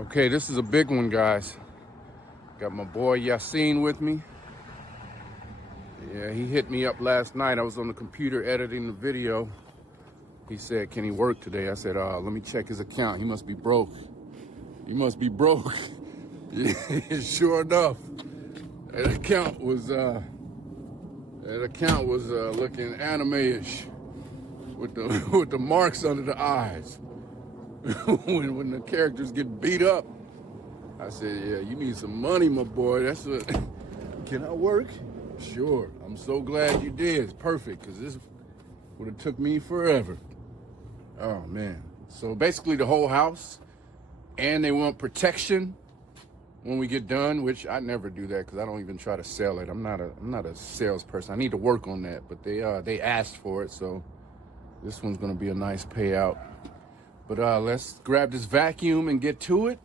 Okay, this is a big one, guys. Got my boy Yasin with me. Yeah, he hit me up last night. I was on the computer editing the video. He said, can he work today? I said, let me check his account. He must be broke. He must be broke. Yeah, sure enough, that account was looking anime-ish with the marks under the eyes. when the characters get beat up, I said, yeah, you need some money, my boy. That's what. Can I work? Sure. I'm so glad you did. It's perfect, because this would have took me forever. Oh, man. So basically the whole house, and they want protection when we get done, which I never do that because I don't even try to sell it. I'm not a salesperson. I need to work on that, but they asked for it, so this one's going to be a nice payout. But let's grab this vacuum and get to it.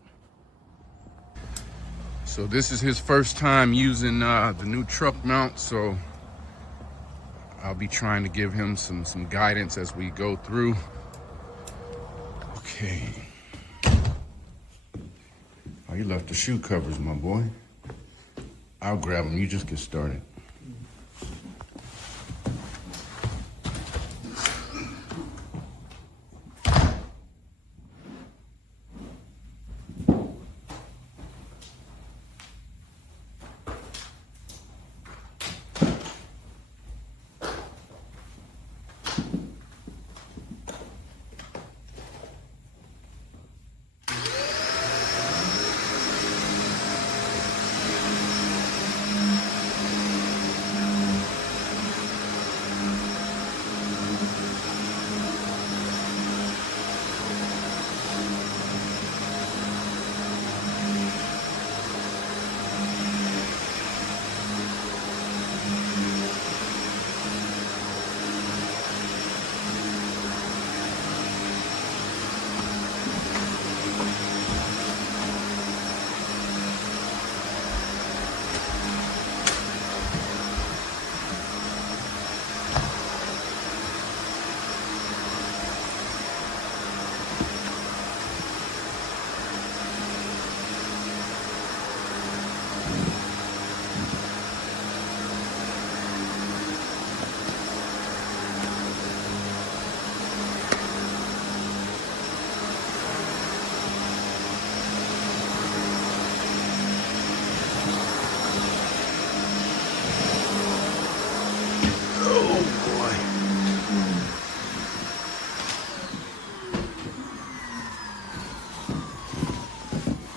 So this is his first time using the new truck mount, so I'll be trying to give him some guidance as we go through. Okay. Oh, you left the shoe covers, my boy. I'll grab them. You just get started.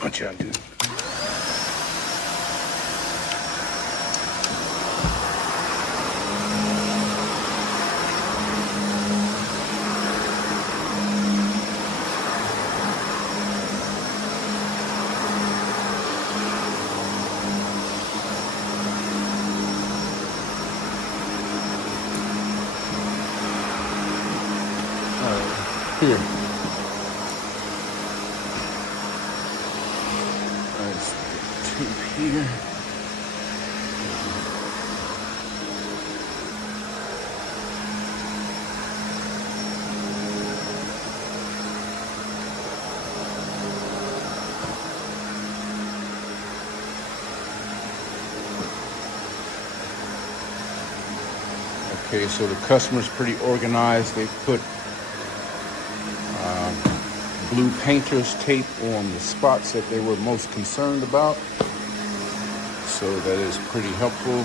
What y'all do? Here. Here. Okay, so the customer's pretty organized. They put blue painter's tape on the spots that they were most concerned about. So that is pretty helpful.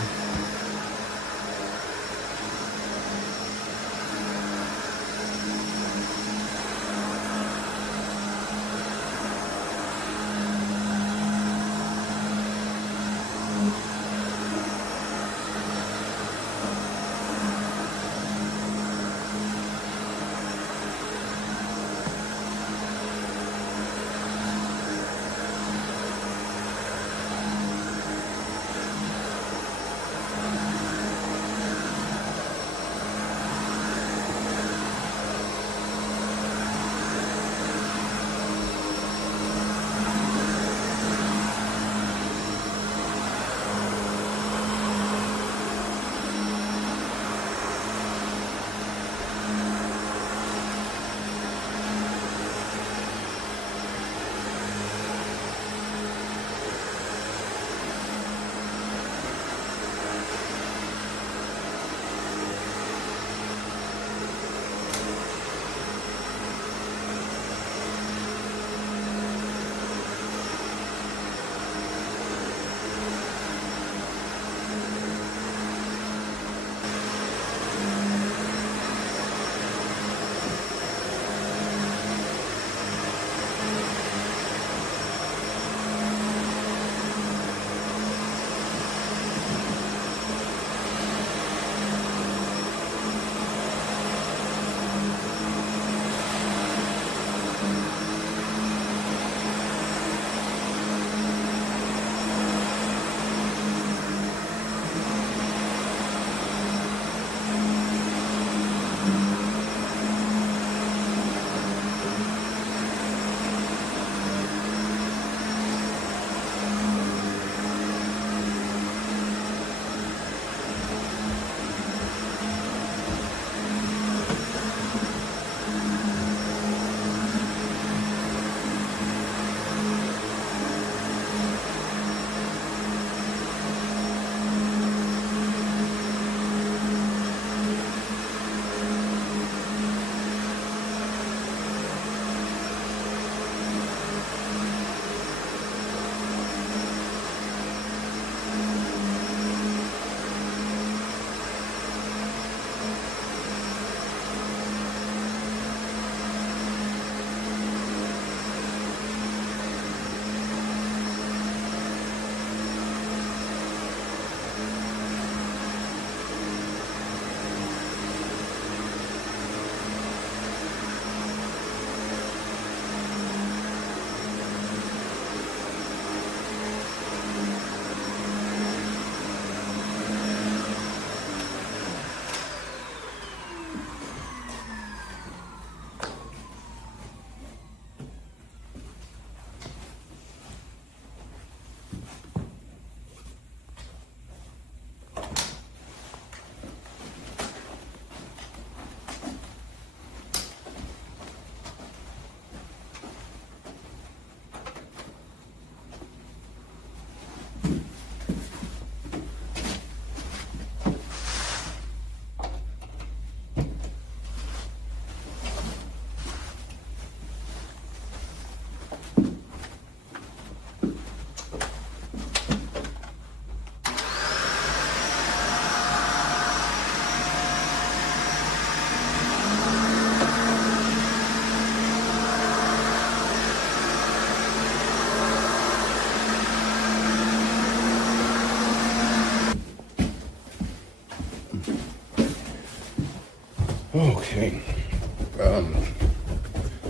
Okay.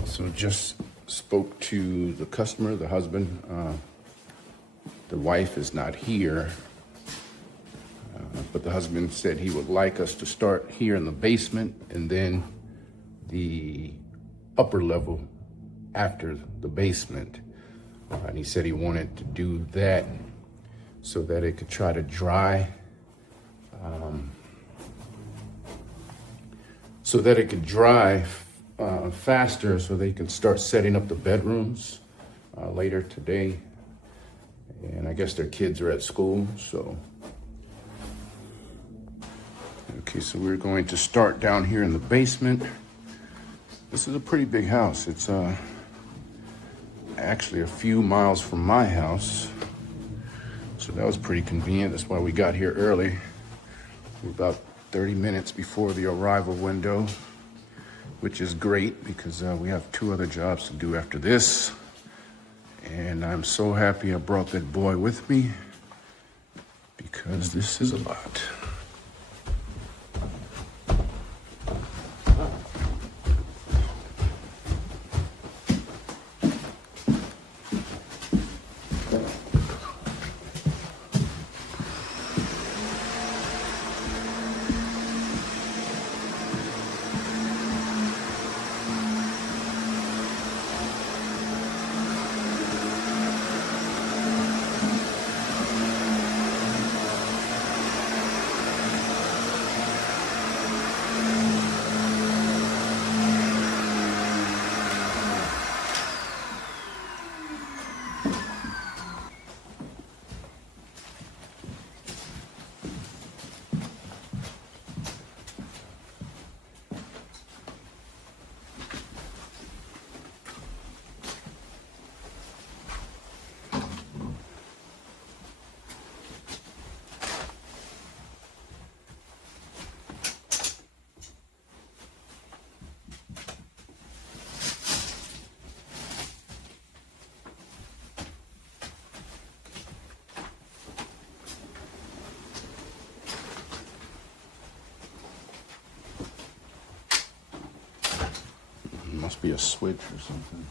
So just spoke to the customer, the husband. The wife is not here, but the husband said he would like us to start here in the basement and then the upper level after the basement. And he said he wanted to do that so that it could try to dry, faster, so they can start setting up the bedrooms later today. And I guess their kids are at school, so. Okay, so we're going to start down here in the basement. This is a pretty big house. It's actually a few miles from my house. So that was pretty convenient. That's why we got here early. We're about 30 minutes before the arrival window, which is great because we have 2 other jobs to do after this. And I'm so happy I brought that boy with me because this is a lot. Must be a switch or something.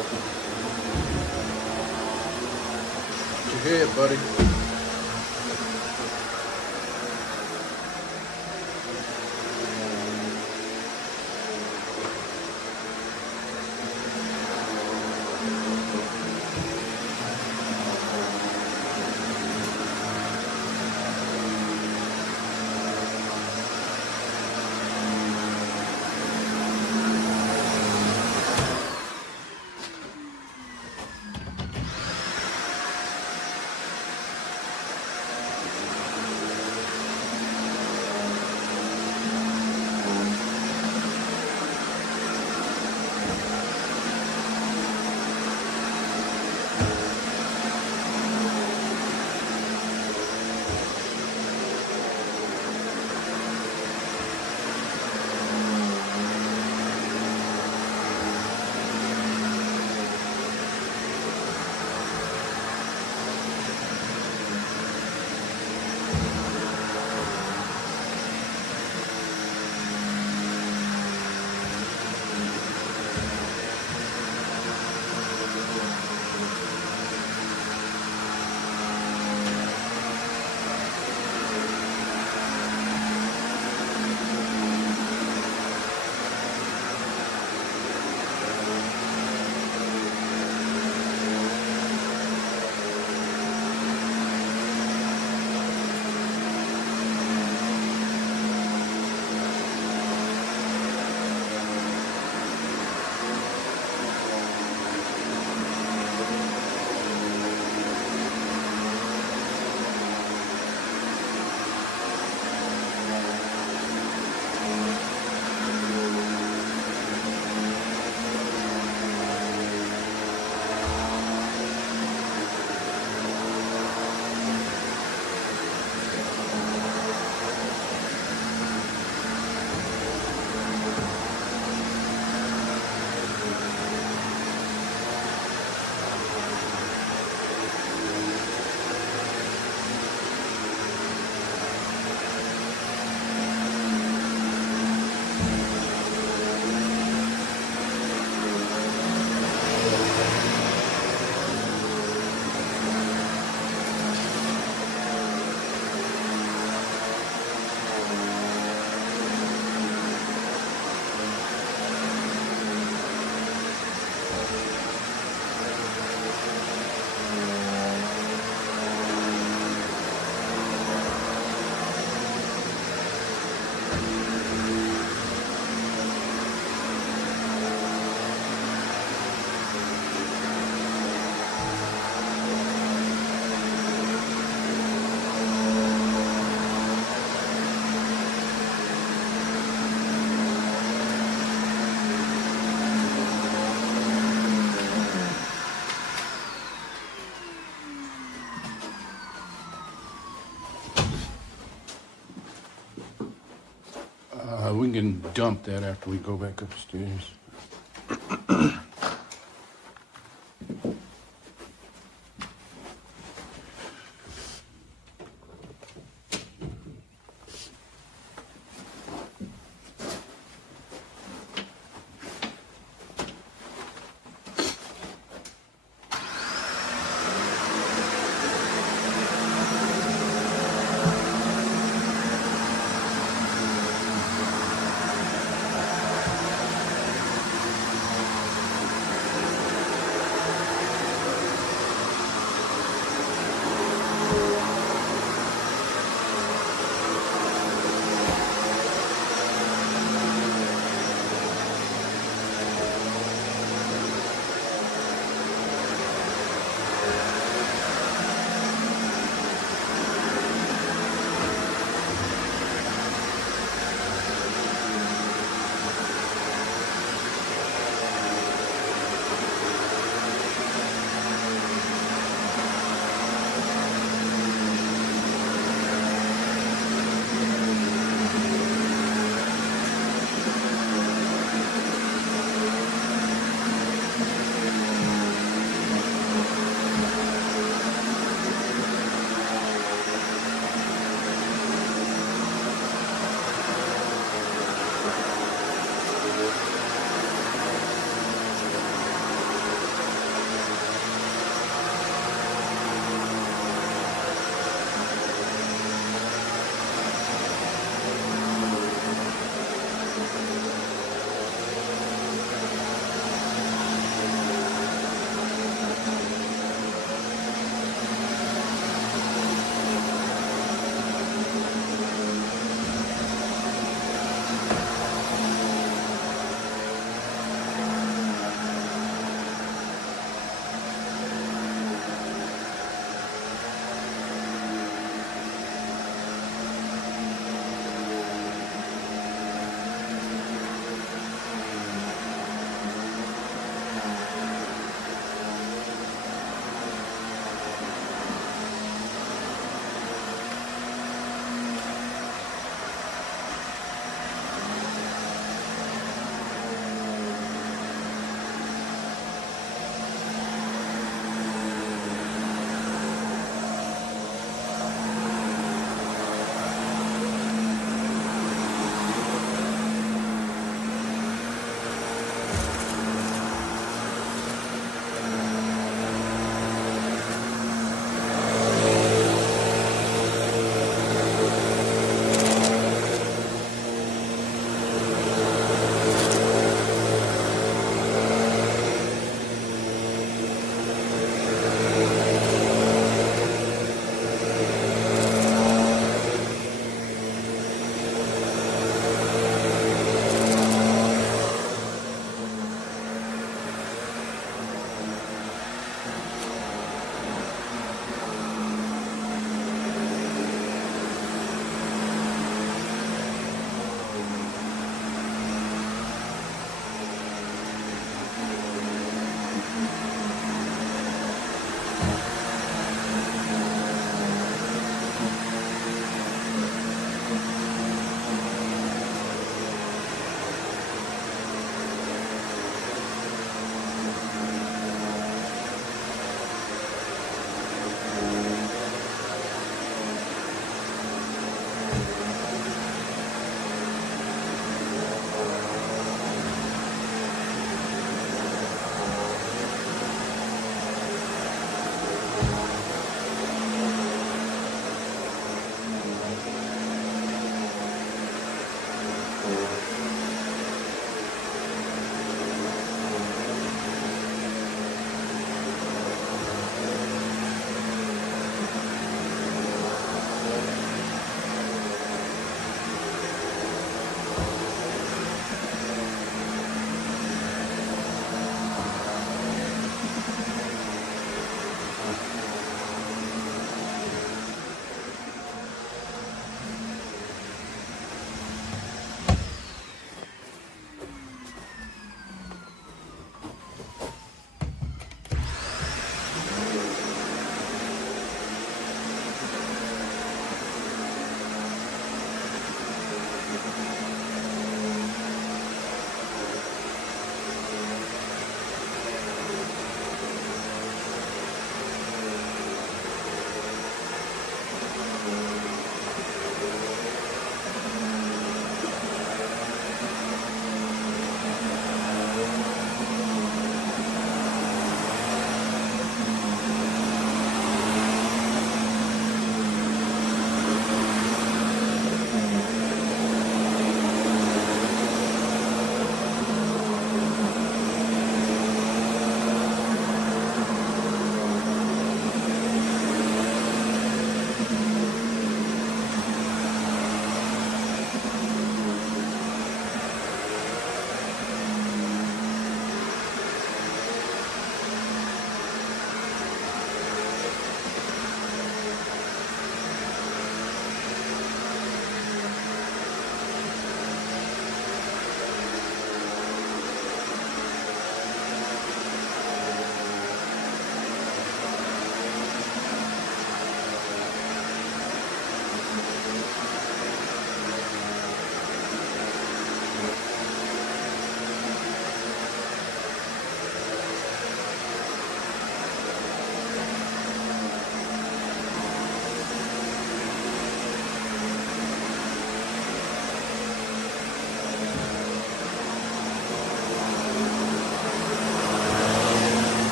Your head, buddy. We can dump that after we go back upstairs.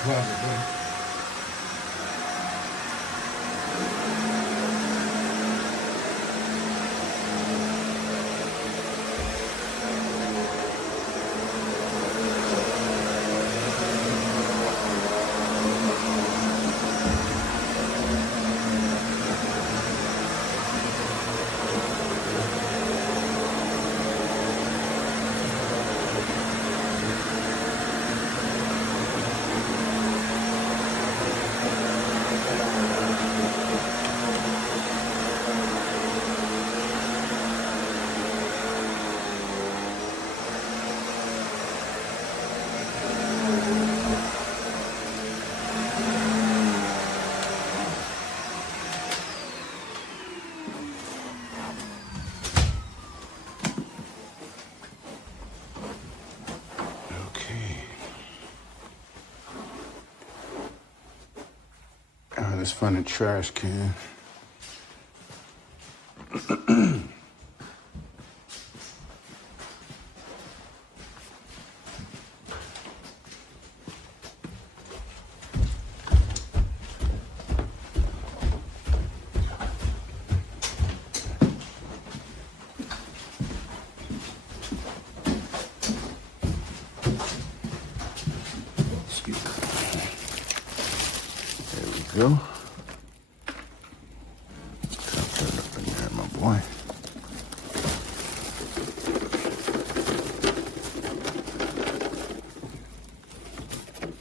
closet, buddy. Let's find a trash can. Excuse me. There we go. Boy.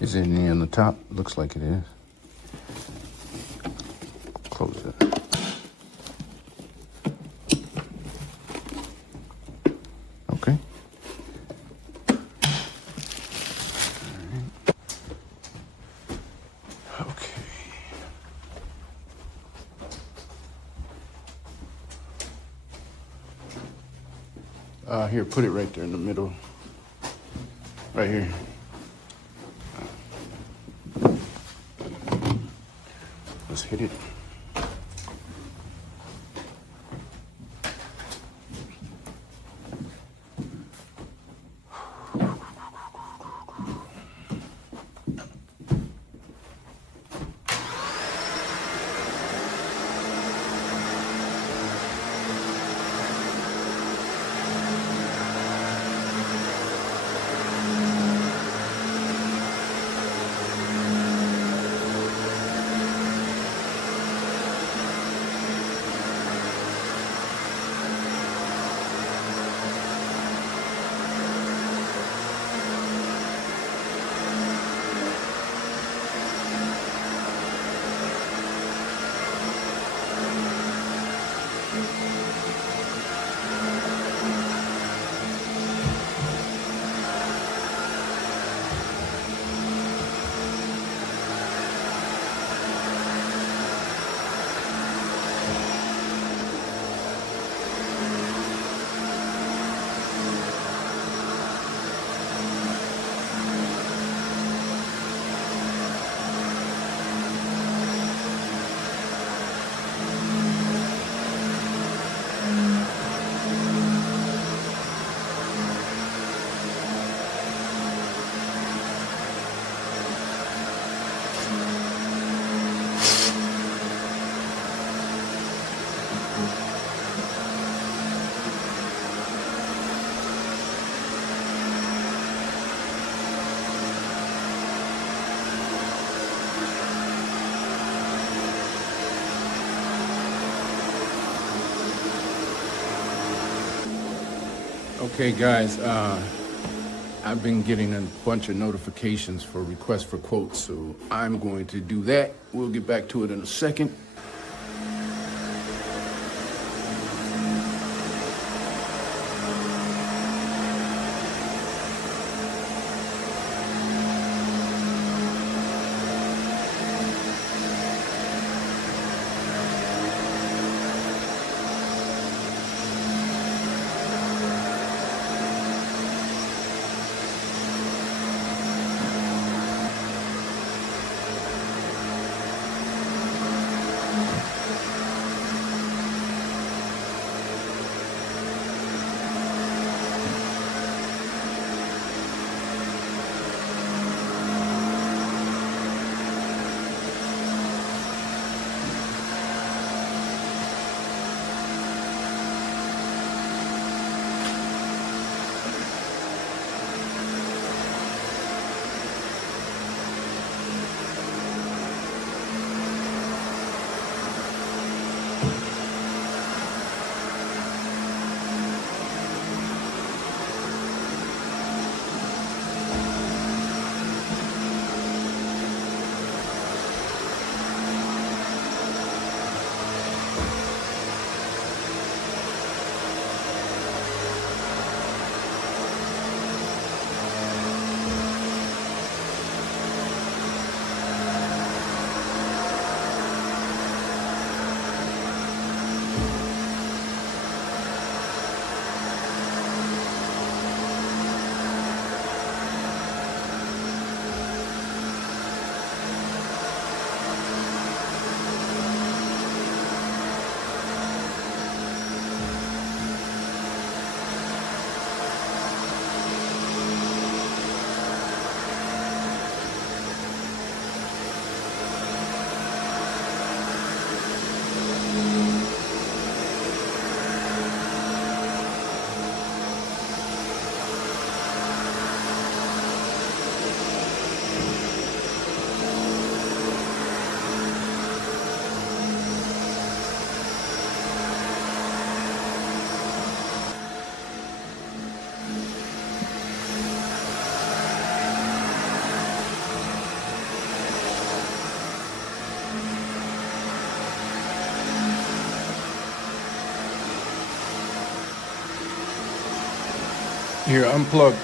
Is it any on the top? Looks like it is. Close it. Okay. Here, put it right there in the middle. Right here. Let's hit it. Okay, guys, I've been getting a bunch of notifications for requests for quotes, so I'm going to do that. We'll get back to it in a second. Here, unplug.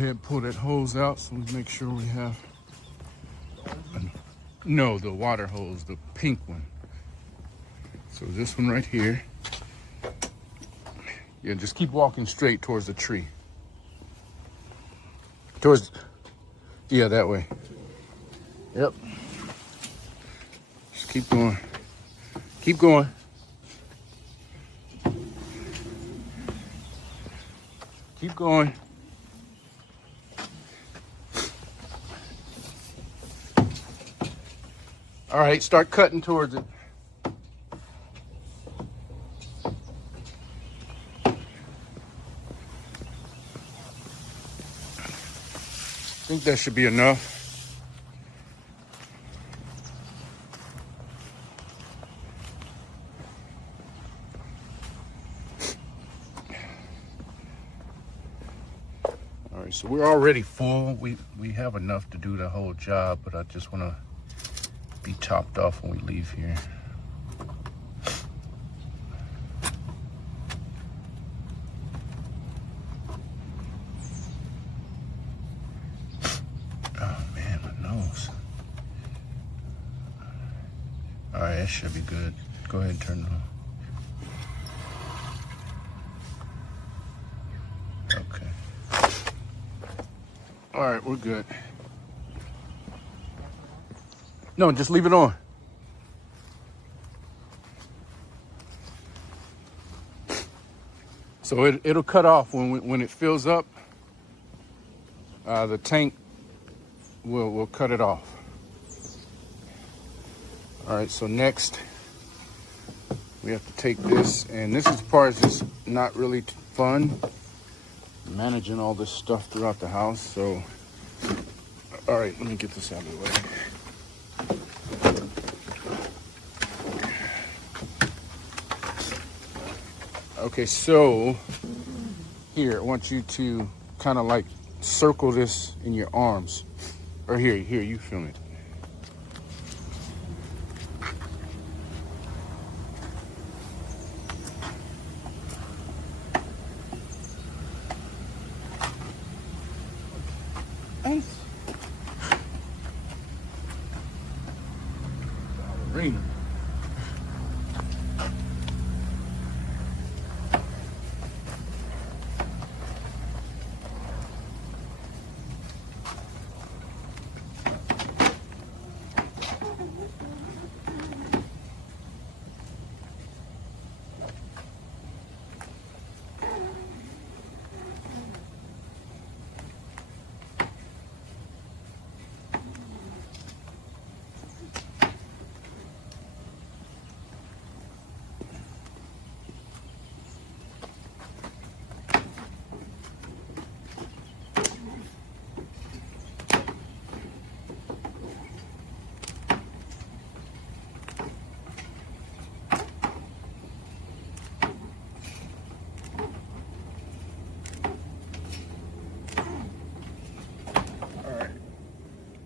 ahead and pull that hose out so we make sure we have, no, the water hose, the pink one. So this one right here. Yeah, just keep walking straight towards the tree. Towards, yeah, that way. Yep. Just keep going. Keep going. Keep going. All right, start cutting towards it. I think that should be enough. All right, so we're already full. We have enough to do the whole job, but I just want to be topped off when we leave here. All right, that should be good. Go ahead and turn it on. Okay. All right, we're good. No, just leave it on. So it'll cut off when it fills up. The tank will cut it off. All right, so next we have to take this, and this is the part that's just not really fun, managing all this stuff throughout the house. So, all right, let me get this out of the way. Okay, so here, I want you to kind of like circle this in your arms. Or here, you film it. Ballerina.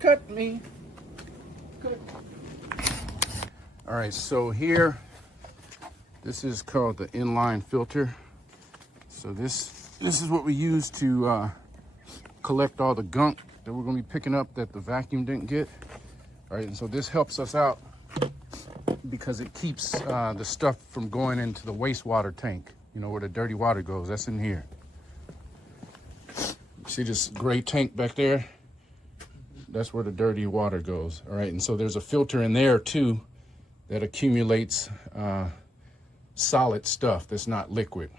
Cut me. Cut. All right, so here, this is called the inline filter. So this is what we use to collect all the gunk that we're gonna be picking up that the vacuum didn't get. All right, and so this helps us out because it keeps the stuff from going into the wastewater tank, you know, where the dirty water goes. That's in here. See this gray tank back there? That's where the dirty water goes. All right, and so there's a filter in there too that accumulates solid stuff that's not liquid.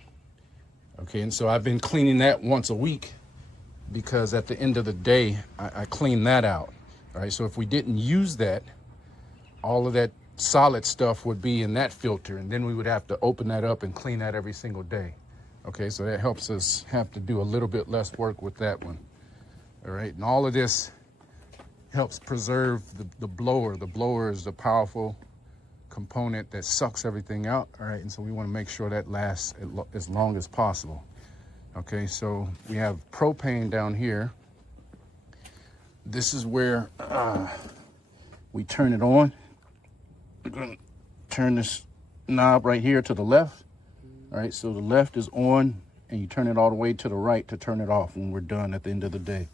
Okay, and so I've been cleaning that once a week because at the end of the day, I clean that out. All right, so if we didn't use that, all of that solid stuff would be in that filter, and then we would have to open that up and clean that every single day. Okay, so that helps us have to do a little bit less work with that one. All right, and all of this helps preserve the blower. The blower is the powerful component that sucks everything out. All right, and so we want to make sure that lasts as long as possible. Okay, so we have propane down here. This is where we turn it on. We're going to turn this knob right here to the left. All right, so the left is on and you turn it all the way to the right to turn it off when we're done at the end of the day.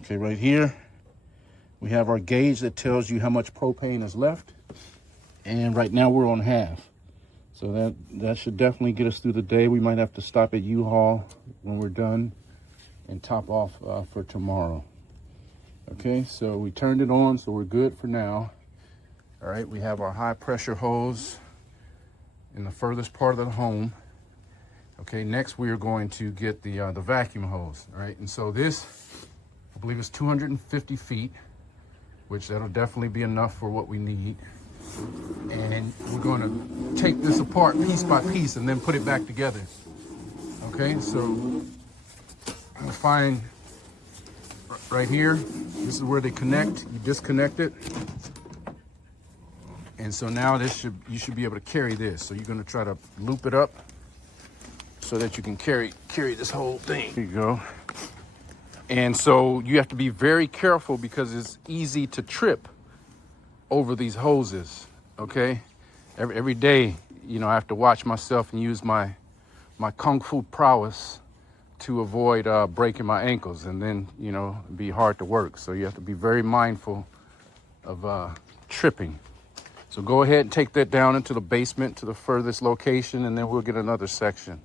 Okay, right here, we have our gauge that tells you how much propane is left. And right now we're on half. So that should definitely get us through the day. We might have to stop at U-Haul when we're done and top off for tomorrow. Okay, so we turned it on, so we're good for now. All right, we have our high pressure hose in the furthest part of the home. Okay, next we are going to get the vacuum hose. All right, and so this, I believe it's 250 feet, which that'll definitely be enough for what we need. And we're going to take this apart piece by piece and then put it back together. Okay, so I'll find right here, this is where they connect. You disconnect it. And so now you should be able to carry this. So you're going to try to loop it up so that you can carry this whole thing. There you go. And so you have to be very careful because it's easy to trip over these hoses. Okay, every day, I have to watch myself and use my kung fu prowess to avoid breaking my ankles, and then it'd be hard to work. So you have to be very mindful of tripping. So go ahead and take that down into the basement to the furthest location, and then we'll get another section.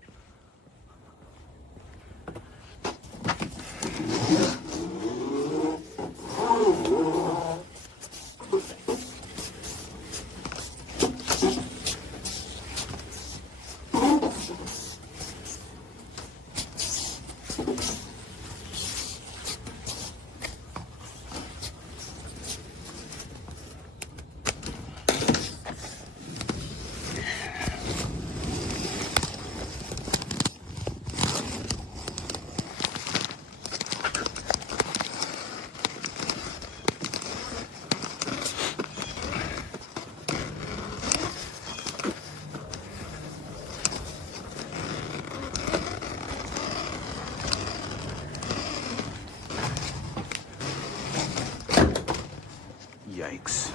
Yikes.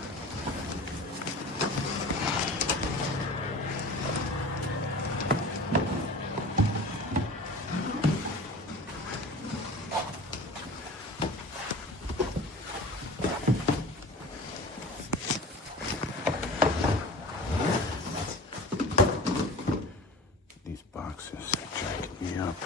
These boxes are jacking me up.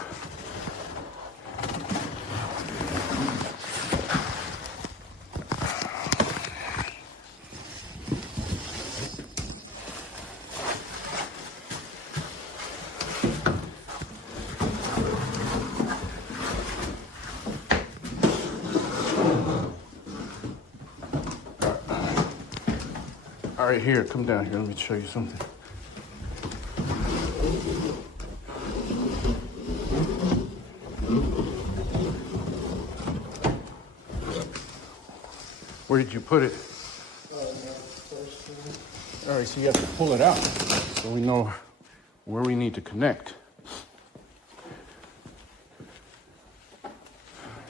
All right, here, come down here. Let me show you something. Where did you put it? All right, so you have to pull it out so we know where we need to connect.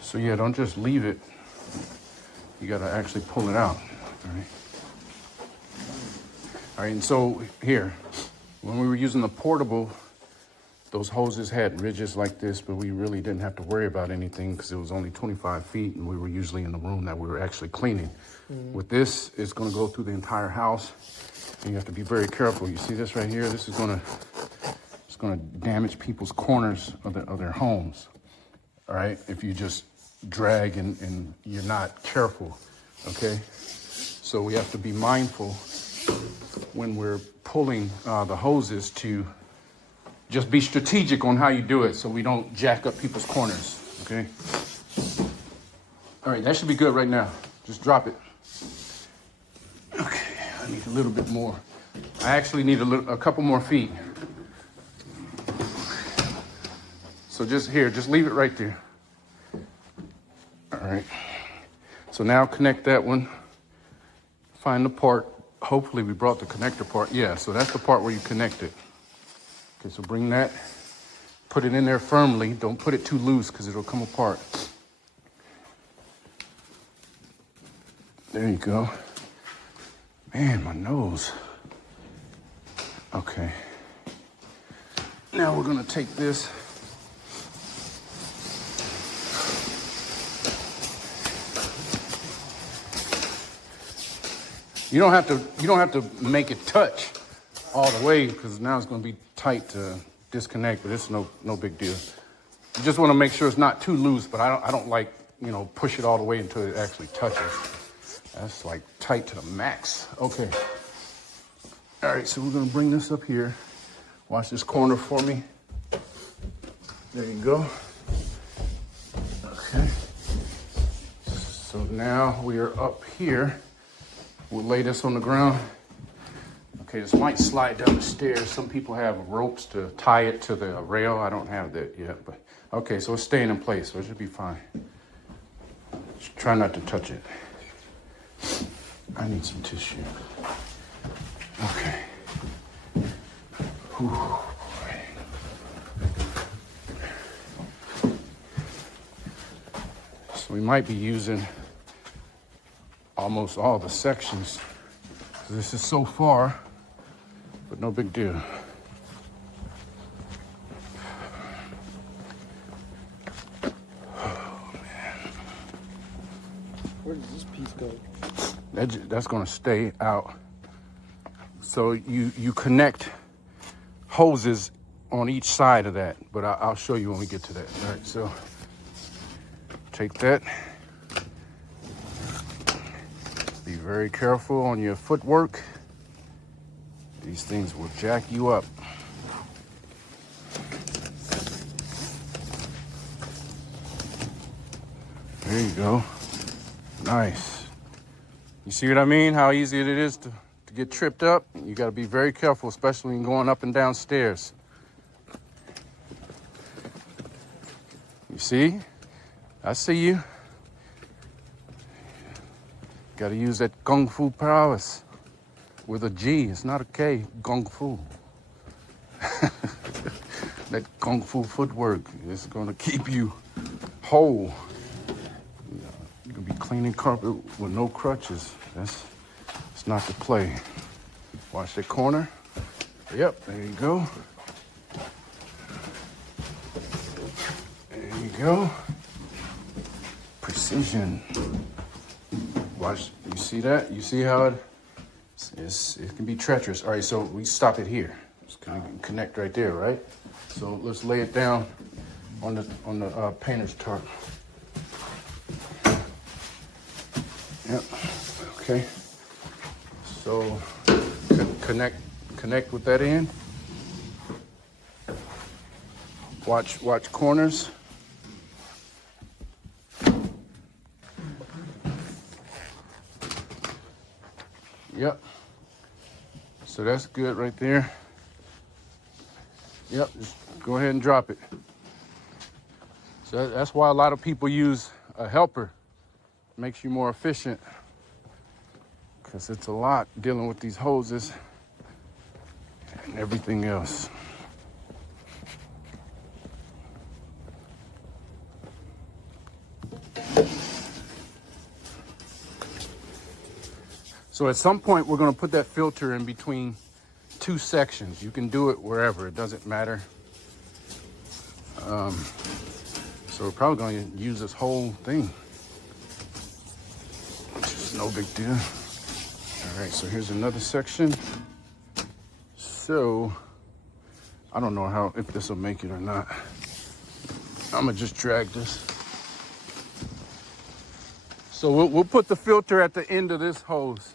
So yeah, don't just leave it. You gotta actually pull it out, all right? All right, and so here, when we were using the portable, those hoses had ridges like this, but we really didn't have to worry about anything because it was only 25 feet and we were usually in the room that we were actually cleaning. With this, it's gonna go through the entire house and you have to be very careful. You see this right here? This is it's gonna damage people's corners of their homes, all right? If you just drag and you're not careful, okay? So we have to be mindful when we're pulling the hoses to just be strategic on how you do it so we don't jack up people's corners, okay? All right, that should be good right now. Just drop it. Okay, I need a little bit more. I actually need a couple more feet. So just leave it right there. All right, so now connect that one. Find the part. Hopefully we brought the connector part. Yeah, so that's the part where you connect it. Okay, so bring that, put it in there firmly. Don't put it too loose because it'll come apart. There you go. Man, my nose. Okay. Now we're gonna take this You don't have to make it touch all the way because now it's going to be tight to disconnect, but it's no big deal. You just want to make sure it's not too loose, but I don't like, push it all the way until it actually touches. That's like tight to the max. Okay. All right, so we're going to bring this up here. Watch this corner for me. There you go. Okay. So now we are up here. We'll lay this on the ground. Okay, this might slide down the stairs. Some people have ropes to tie it to the rail. I don't have that yet, but okay, so it's staying in place, so it should be fine. Just try not to touch it. I need some tissue. Okay. Whew, boy. So we might be using almost all the sections. This is so far, but no big deal. Oh, man. Where does this piece go? That's gonna stay out. So you connect hoses on each side of that, but I'll show you when we get to that. All right, so take that. Be very careful on your footwork. These things will jack you up. There you go. Nice. You see what I mean? How easy it is to get tripped up? You got to be very careful, especially when going up and down stairs. You see? I see you. Got to use that kung fu prowess with a G. It's not a K. Kung fu. That kung fu footwork is going to keep you whole. You're going to be cleaning carpet with no crutches. It's not to play. Watch that corner. Yep, there you go. There you go. Precision. Watch, you see that? You see how it can be treacherous. All right, so we stop it here. It's gonna connect right there, right? So let's lay it down on the painter's tarp. Yep. Okay. So connect with that end. Watch corners. Yep. So that's good right there. Yep, just go ahead and drop it. So that's why a lot of people use a helper. Makes you more efficient. Because it's a lot dealing with these hoses and everything else. So at some point, we're going to put that filter in between two sections. You can do it wherever. It doesn't matter. So we're probably going to use this whole thing. Just no big deal. All right, so here's another section. So I don't know if this will make it or not. I'm going to just drag this. So we'll put the filter at the end of this hose.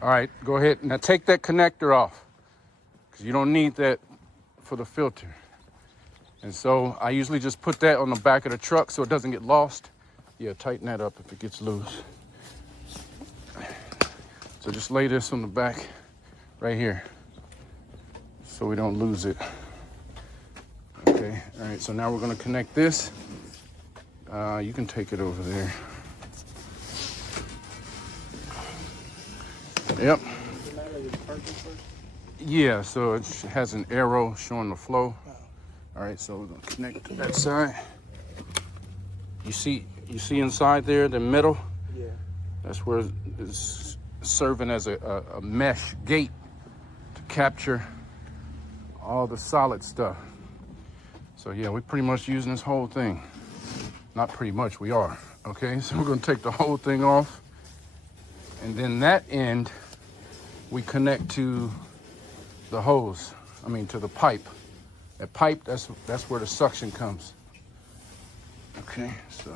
All right, go ahead. Now take that connector off because you don't need that for the filter. And so I usually just put that on the back of the truck so it doesn't get lost. Yeah, tighten that up if it gets loose. So just lay this on the back right here so we don't lose it. Okay, all right, so now we're gonna connect this. You can take it over there. Yep. Yeah, so it has an arrow showing the flow. All right, so we're gonna connect to that side. You see inside there, the middle? Yeah. That's where it's serving as a mesh gate to capture all the solid stuff. So yeah, we're pretty much using this whole thing. Not pretty much, we are. Okay, so we're gonna take the whole thing off. And then that end, we connect to the hose. I mean, to the pipe. That pipe, that's where the suction comes. Okay, so,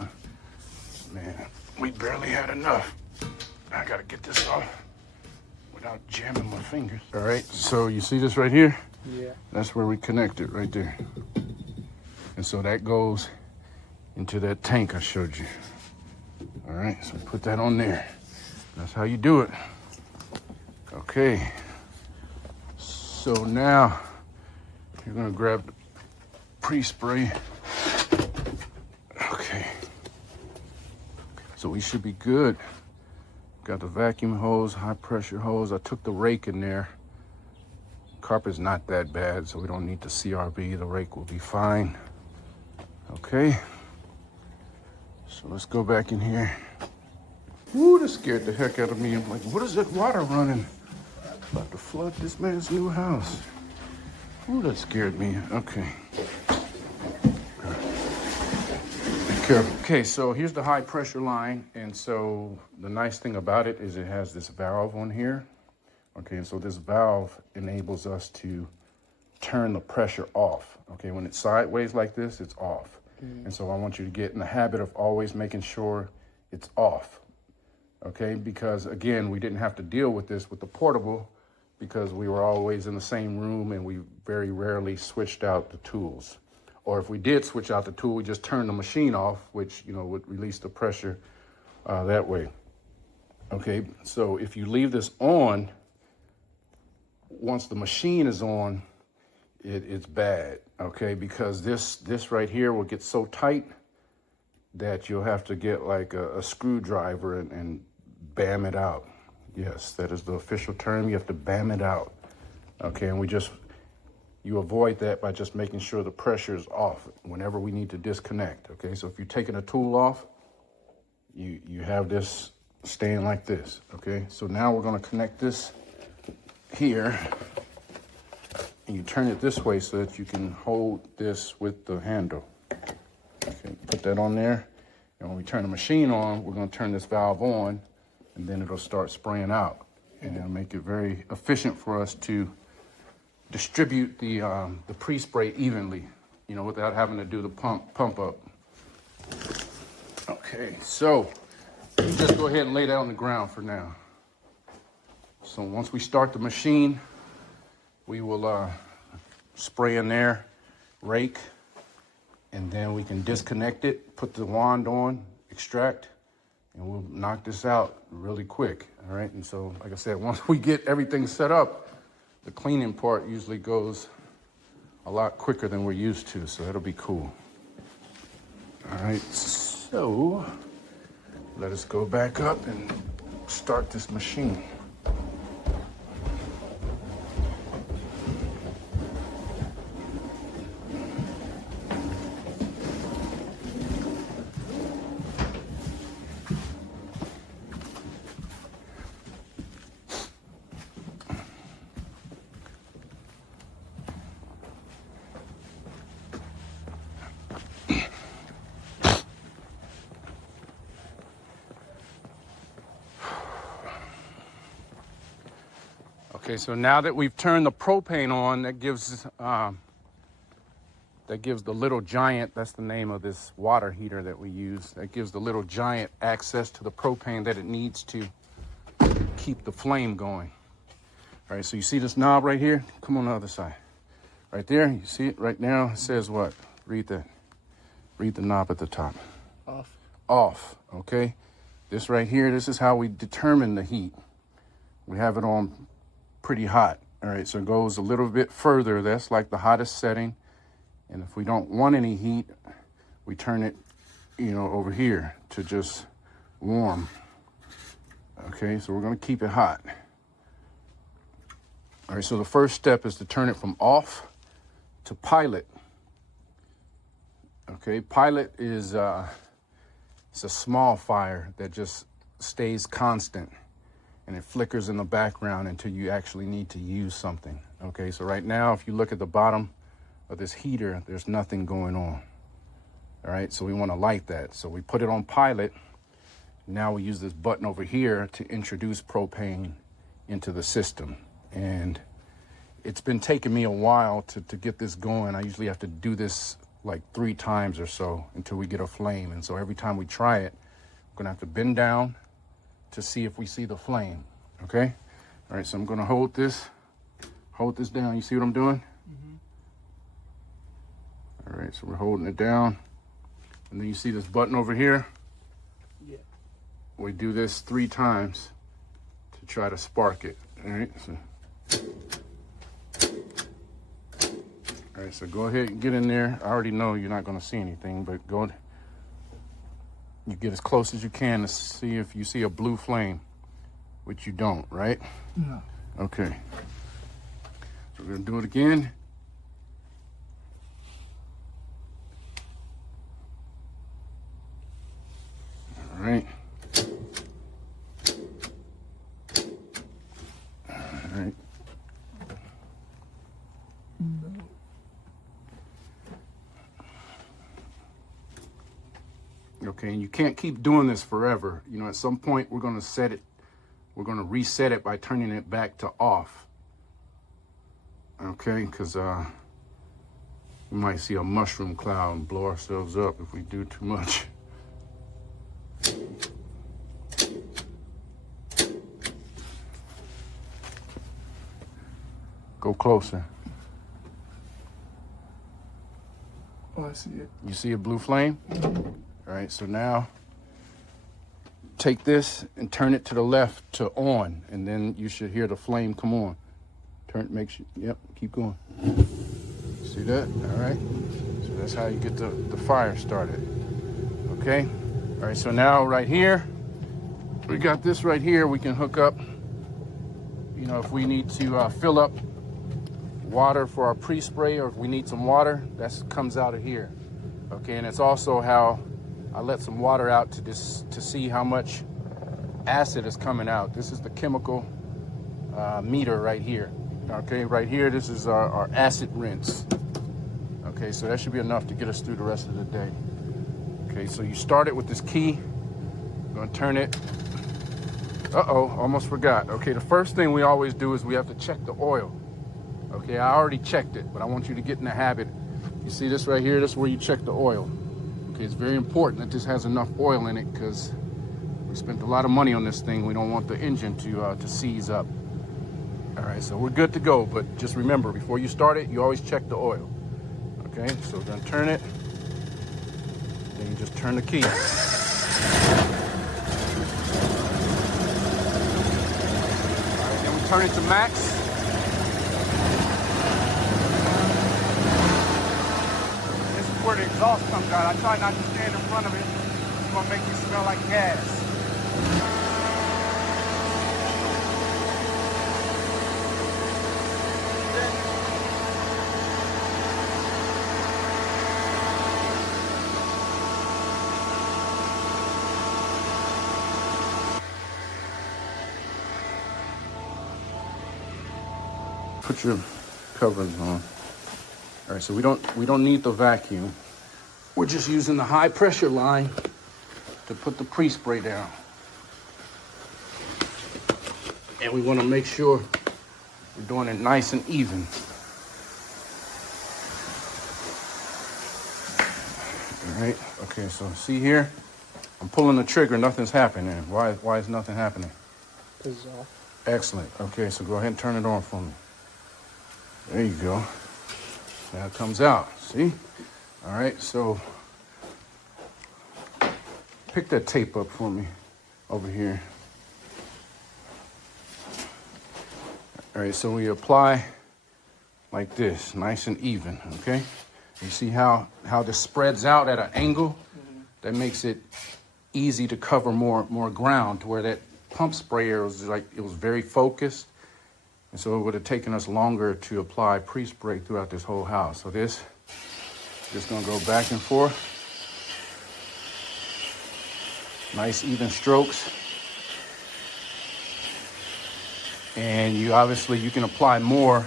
man, we barely had enough. I gotta get this off without jamming my fingers. All right, so you see this right here? Yeah. That's where we connect it, right there. And so that goes into that tank I showed you. All right, so put that on there. That's how you do it. Okay. So now you're gonna grab the pre-spray. Okay. So we should be good. Got the vacuum hose, high pressure hose. I took the rake in there. Carpet's not that bad, so we don't need the CRB. The rake will be fine. Okay. So let's go back in here. Woo, that scared the heck out of me. I'm like, what is that water running? About to flood this man's new house. Ooh, that scared me. Okay. Be careful. Okay, so here's the high pressure line. And so the nice thing about it is it has this valve on here. Okay, and so this valve enables us to turn the pressure off. Okay, when it's sideways like this, it's off. And so I want you to get in the habit of always making sure it's off. Okay, because again, we didn't have to deal with this with the portable because we were always in the same room and we very rarely switched out the tools. Or if we did switch out the tool, we just turned the machine off, which, you know, would release the pressure that way. Okay, so if you leave this on, once the machine is on, it's bad, okay? Because this right here will get so tight that you'll have to get like a screwdriver and bam it out. Yes, that is the official term. You have to bam it out, okay? And you avoid that by just making sure the pressure is off whenever we need to disconnect, okay? So if you're taking a tool off, you have this staying like this, okay? So now we're gonna connect this here. And you turn it this way so that you can hold this with the handle. Okay, put that on there. And when we turn the machine on, we're gonna turn this valve on and then it'll start spraying out. And it'll make it very efficient for us to distribute the pre-spray evenly, you know, without having to do the pump up. Okay, so you just go ahead and lay that on the ground for now. So once we start the machine, we will spray in there, rake, and then we can disconnect it, put the wand on, extract, and we'll knock this out really quick, all right? And so, like I said, once we get everything set up, the cleaning part usually goes a lot quicker than we're used to, so that'll be cool. All right, so let us go back up and start this machine. Okay, so now that we've turned the propane on, that gives the Little Giant, that's the name of this water heater that we use, that gives the Little Giant access to the propane that it needs to keep the flame going. All right, so you see this knob right here? Come on the other side. Right there, you see it right now? It says what? Read that. Read the knob at the top. Off. Off, okay? This right here, this is how we determine the heat. We have it on pretty hot. All right, so it goes a little bit further. That's like the hottest setting. And if we don't want any heat, we turn it, you know, over here to just warm. Okay, so we're gonna keep it hot. All right, so the first step is to turn it from off to pilot. Okay, pilot is It's a small fire that just stays constant, and it flickers in the background until you actually need to use something. Okay, so right now, if you look at the bottom of this heater, there's nothing going on. All right, so we want to light that. So we put it on pilot. Now we use this button over here to introduce propane into the system. And it's been taking me a while to get this going. I usually have to do this like 3 times or so until we get a flame. And so every time we try it, we're gonna have to bend down to see if we see the flame, okay? All right, so I'm gonna hold this down. You see what I'm doing? All right, so we're holding it down. And then you see this button over here? Yeah. We do this 3 times to try to spark it, all right? All right, so go ahead and get in there. I already know you're not gonna see anything, but you get as close as you can to see if you see a blue flame, which you don't, right? No. Okay. So we're gonna do it again. All right. All right. No. Okay, and you can't keep doing this forever. You know, at some point we're gonna reset it by turning it back to off. Okay, because we might see a mushroom cloud and blow ourselves up if we do too much. Go closer. Oh, I see it. You see a blue flame? All right, so now take this and turn it to the left to on, and then you should hear the flame come on. Make sure, yep, keep going. See that? All right, so that's how you get the fire started. Okay, all right, so now right here, we got this right here. We can hook up, you know, if we need to fill up water for our pre-spray, or if we need some water, that comes out of here. Okay, and it's also how I let some water out to see how much acid is coming out. This is the chemical meter right here. Okay, right here, this is our acid rinse. Okay, so that should be enough to get us through the rest of the day. Okay, so you start it with this key. I'm gonna turn it. Uh-oh, almost forgot. Okay, the first thing we always do is we have to check the oil. Okay, I already checked it, but I want you to get in the habit. You see this right here? This is where you check the oil. Okay, it's very important that this has enough oil in it because we spent a lot of money on this thing. We don't want the engine to seize up. All right, so we're good to go, but just remember, before you start it, you always check the oil. Okay, so we're gonna turn it, then you just turn the key. All right, then we turn it to max. This is where the exhaust comes out. I try not to stand in front of it. It's gonna make you smell like gas. Put your covers on. All right, so we don't need the vacuum. We're just using the high pressure line to put the pre-spray down. And we want to make sure we're doing it nice and even. All right, okay, so see here, I'm pulling the trigger, nothing's happening. Why is nothing happening? Because it's off. Excellent. Okay, so go ahead and turn it on for me. There you go. Now it comes out, see? All right, so pick that tape up for me over here. All right, so we apply like this, nice and even, okay? You see how this spreads out at an angle? Mm-hmm. That makes it easy to cover more ground, to where that pump sprayer was like, it was very focused. And so it would have taken us longer to apply pre-spray throughout this whole house. So this just gonna go back and forth. Nice even strokes. And you obviously, you can apply more,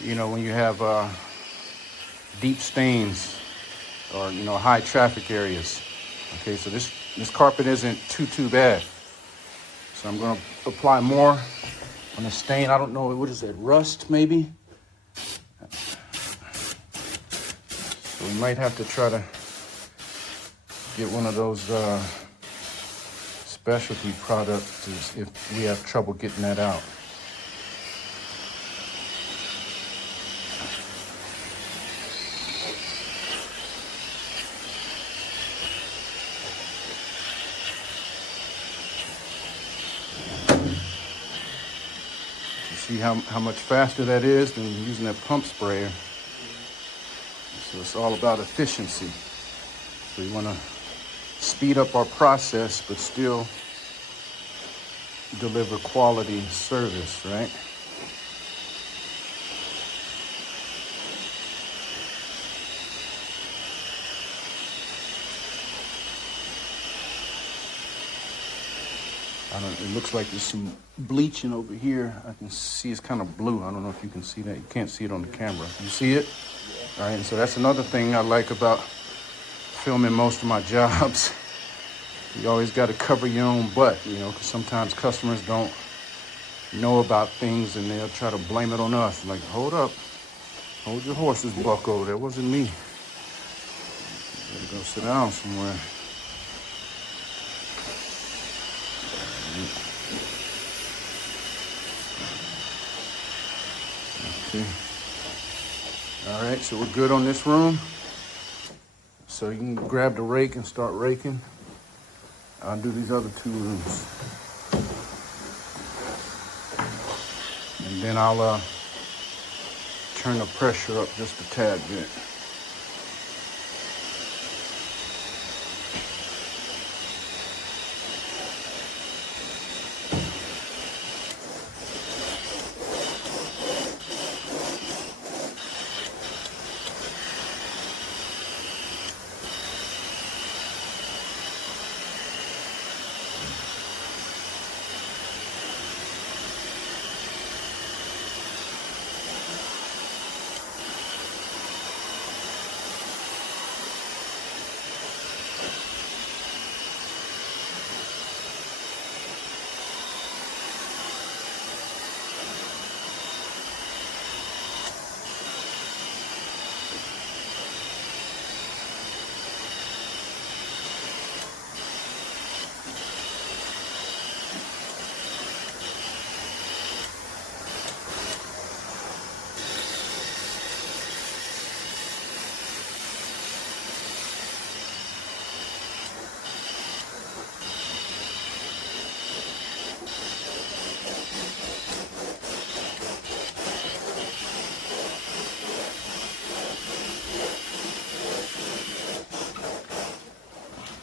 you know, when you have deep stains or, you know, high traffic areas. Okay, so this carpet isn't too bad. So I'm gonna apply more on the stain. I don't know, what is that, rust maybe? So we might have to try to get one of those specialty products if we have trouble getting that out. You see how much faster that is than using that pump sprayer. So it's all about efficiency. So we want to speed up our process, but still deliver quality service, right? It looks like there's some bleaching over here. I can see it's kind of blue. I don't know if you can see that. You can't see it on the camera. You see it? Yeah. All right, and so that's another thing I like about filming most of my jobs. You always got to cover your own butt, you know, because sometimes customers don't know about things and they'll try to blame it on us. Like, hold up, hold your horses, bucko. That wasn't me. You gotta go sit down somewhere. Okay. All right, so we're good on this room. So you can grab the rake and start raking. I'll do these other 2 rooms. And then I'll turn the pressure up just a tad bit.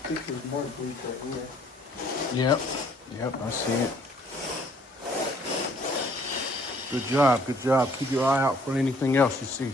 I think there's more bleach right here. Yep, I see it. Good job, good job. Keep your eye out for anything else you see.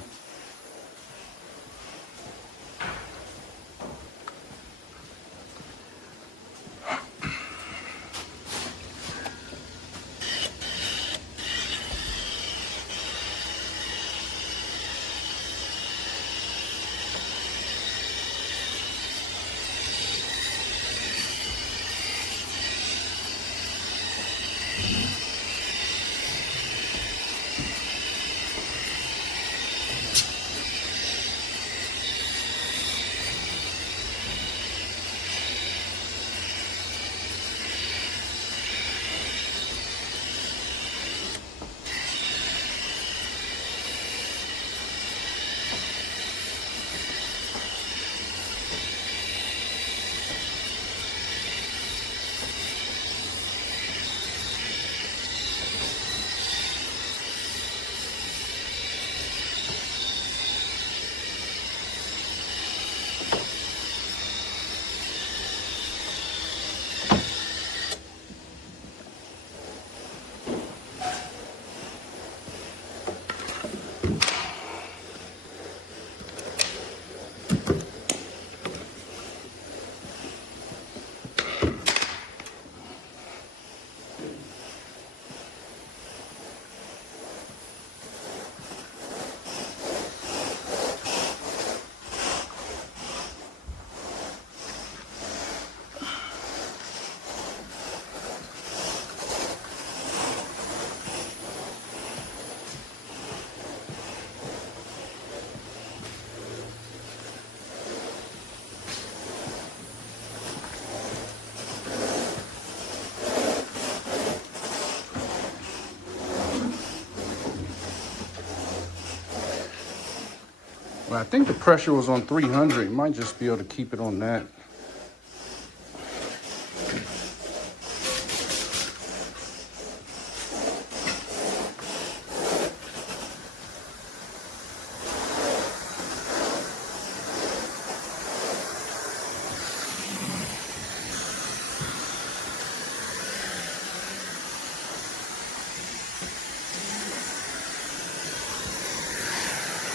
Well, I think the pressure was on 300. You might just be able to keep it on that.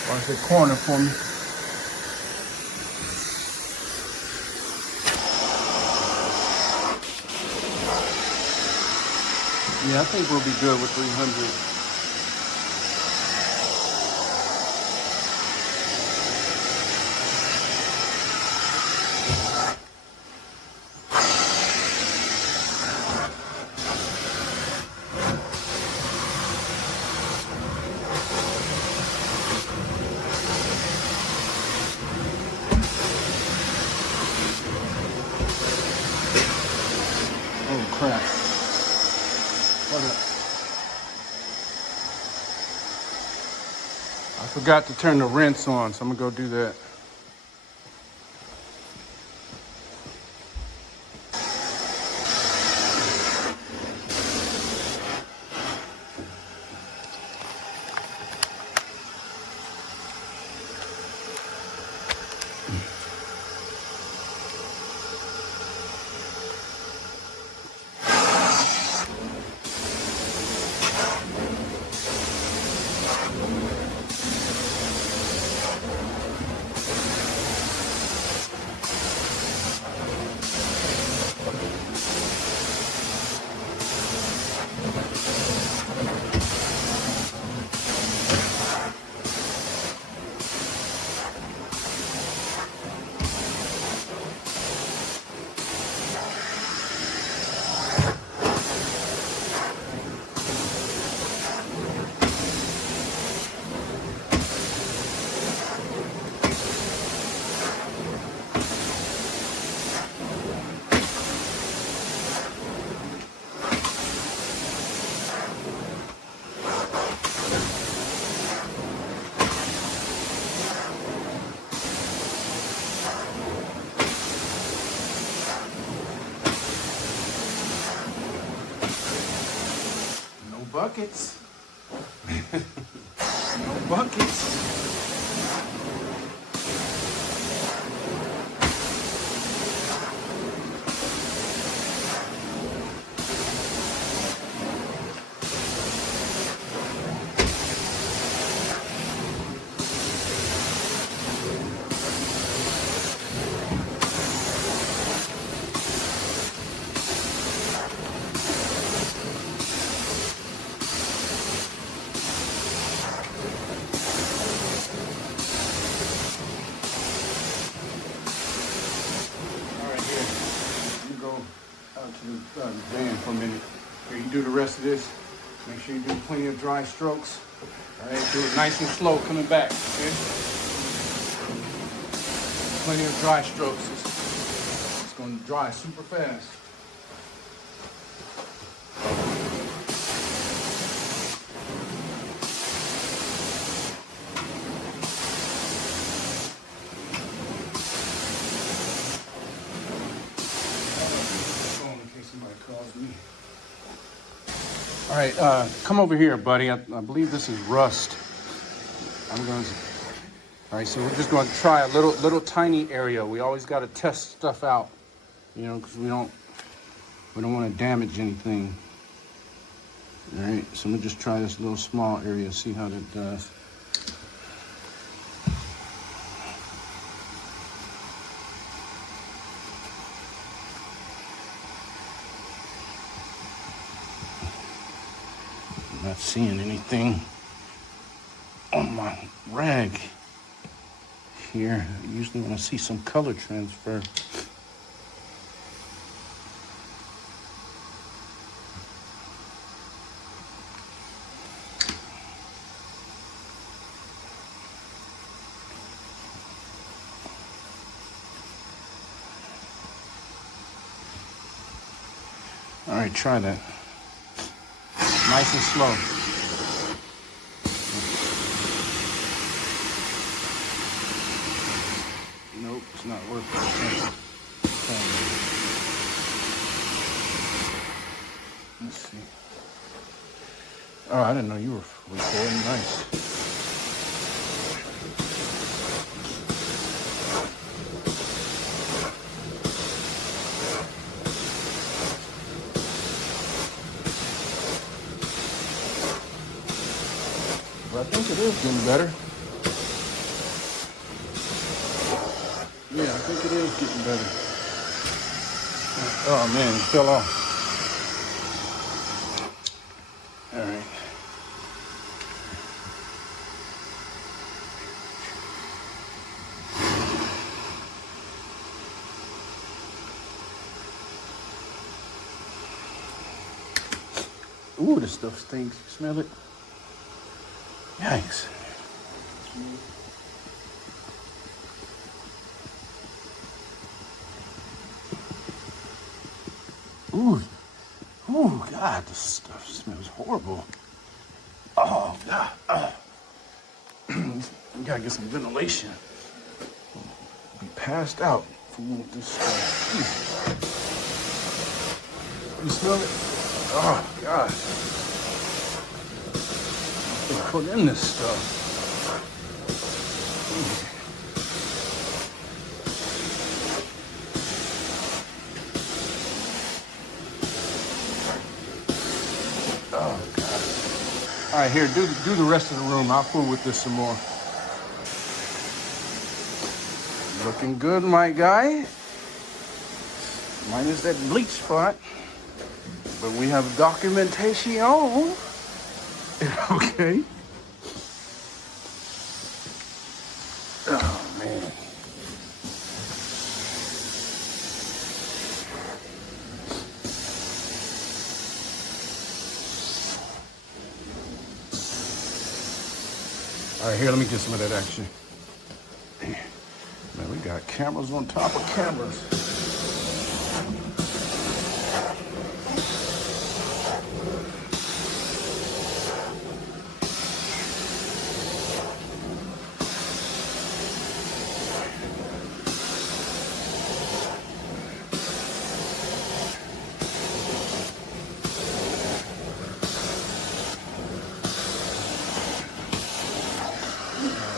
Watch the corner for me. Yeah, I think we'll be good with 300. Oh crap. Hold up. I forgot to turn the rinse on, so I'm gonna go do that. Buckets. No buckets. To the van for a minute. Here, you do the rest of this. Make sure you do plenty of dry strokes. All right, do it nice and slow coming back, okay? Plenty of dry strokes. It's going to dry super fast. All right, come over here, buddy. I believe this is rust. All right, so we're just going to try a little tiny area. We always got to test stuff out, you know, because we don't want to damage anything. All right, so I'm gonna just try this little small area, see how that does. Not seeing anything on my rag here. Usually when I see some color transfer. All right, try that. Nice and slow. It's not worth it. Let's see. Oh, I didn't know you were recording. Nice. But I think it is getting better. Yeah, I think it is getting better. Oh man, it fell off. All right. Ooh, this stuff stinks. You smell it? Yikes. Ooh, ooh, God, this stuff smells horrible. Oh, God. We gotta get some ventilation. Be passed out from this stuff. You smell it? Oh, God. They put in this stuff. Oh, God. All right, here, do the rest of the room. I'll fool with this some more. Looking good, my guy. Minus that bleach spot. But we have documentation. Okay. Oh, man. All right, here, let me get some of that action. Man, we got cameras on top of cameras.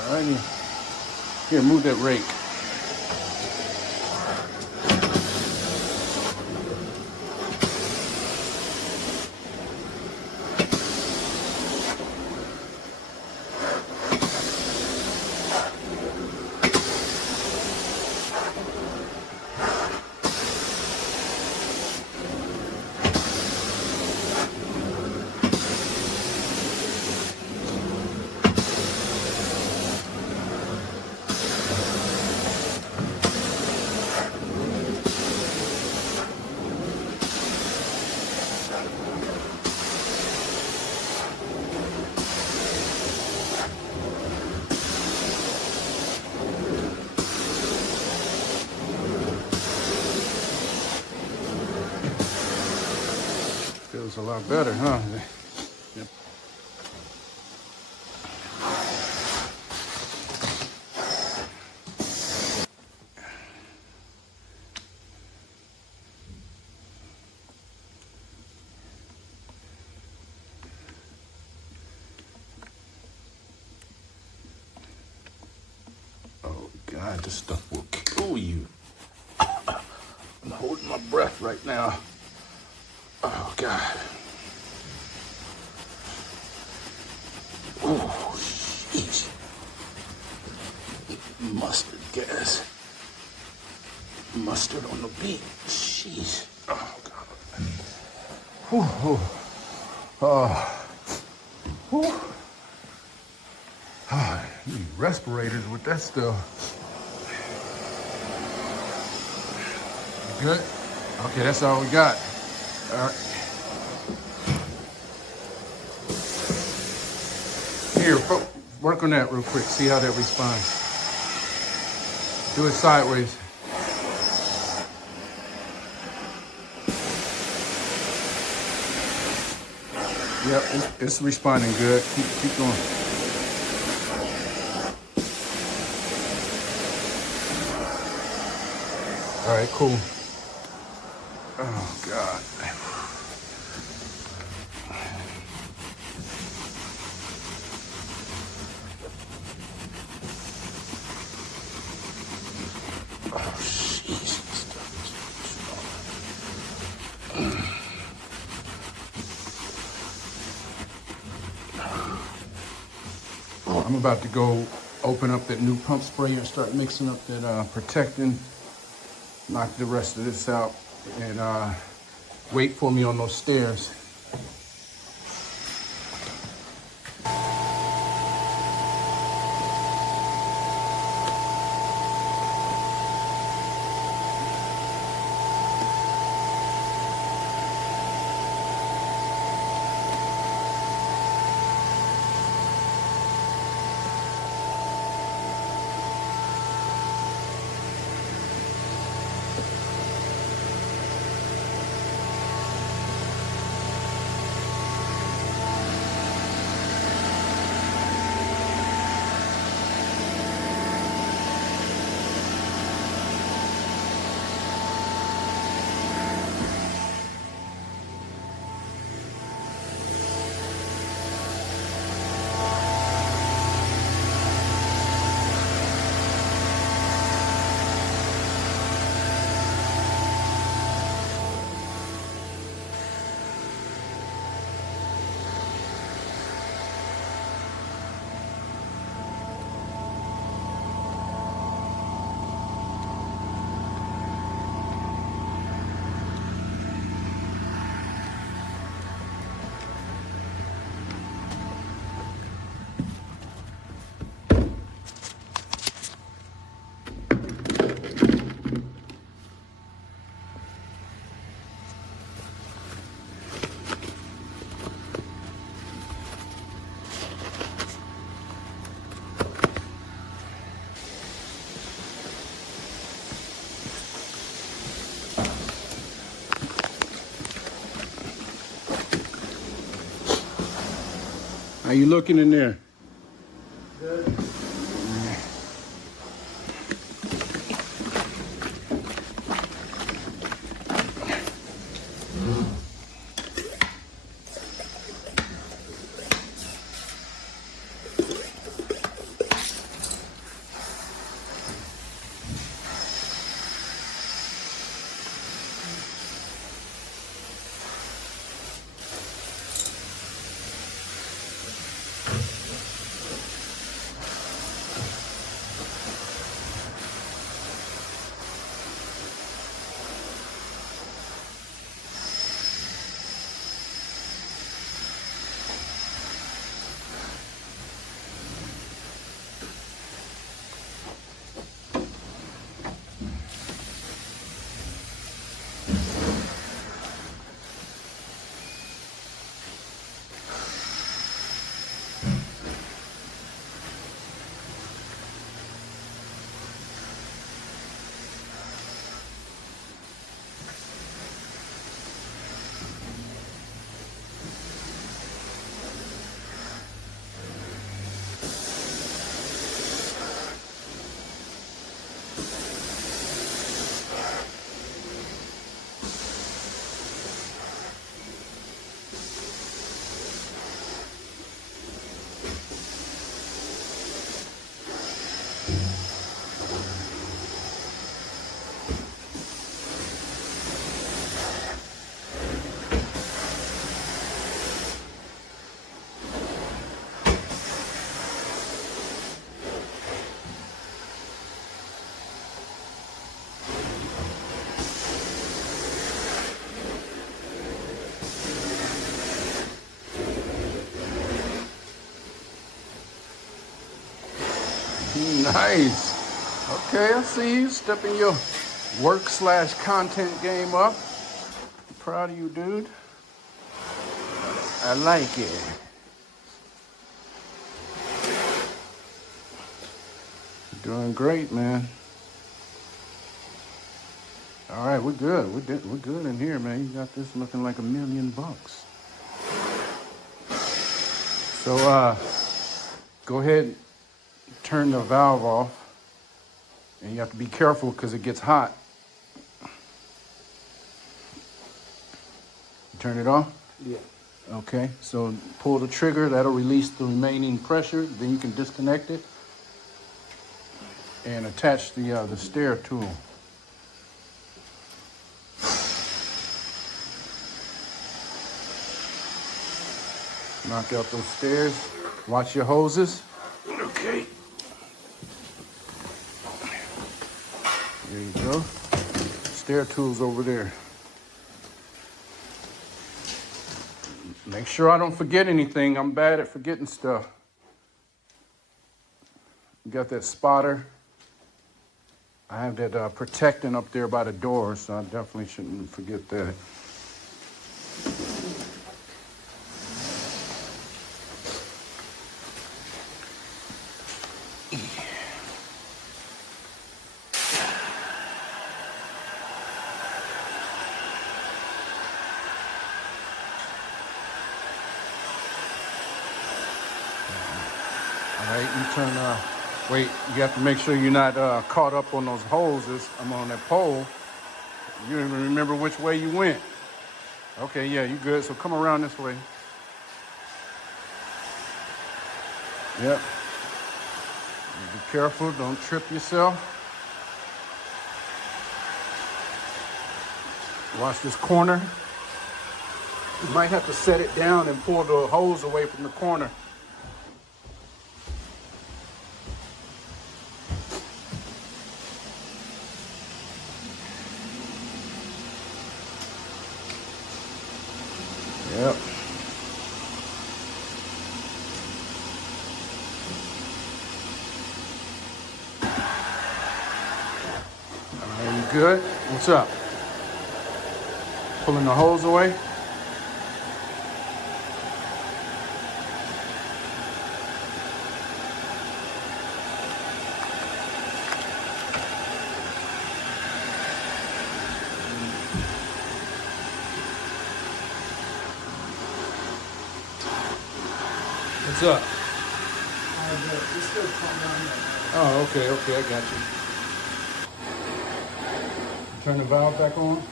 Alrighty. Here, move that rake. Feels a lot better, huh? Yep. Oh, God, this stuff will kill you. I'm holding my breath right now. Oh, God. Oh, jeez. Mustard gas. Mustard on the beat. Jeez. Oh, God. Whew. Oh. Whew. Oh, you need respirators with that stuff. You good? Okay, that's all we got. All right. Here, work on that real quick. See how that responds. Do it sideways. Yep, it's responding good. Keep going. All right, cool. Oh, God. I'm about to go open up that new pump spray and start mixing up that protectant, knock the rest of this out, and wait for me on those stairs. How you looking in there? Good. Nice. Okay, I see you stepping your work/content game up. Proud of you, dude. I like it. Doing great, man. All right, we're good. We're good in here, man. You got this looking like $1,000,000. So, go ahead, turn the valve off, and you have to be careful because it gets hot. turn it off? Yeah. Okay, so pull the trigger, that'll release the remaining pressure, then you can disconnect it and attach the stair tool. Knock out those stairs. Watch your hoses. Okay. There you go. Stair tool's over there. Make sure I don't forget anything. I'm bad at forgetting stuff. You got that spotter. I have that protectant up there by the door, so I definitely shouldn't forget that. All right, you turn, wait, you have to make sure you're not caught up on those hoses. I'm on that pole. You don't even remember which way you went. Okay, yeah, you good. So come around this way. Yep. Be careful, don't trip yourself. Watch this corner. You might have to set it down and pull the hose away from the corner. Yep. All right, you good? What's up? Pulling the hose away? What's up? Oh, okay, I got you. Turn the valve back on.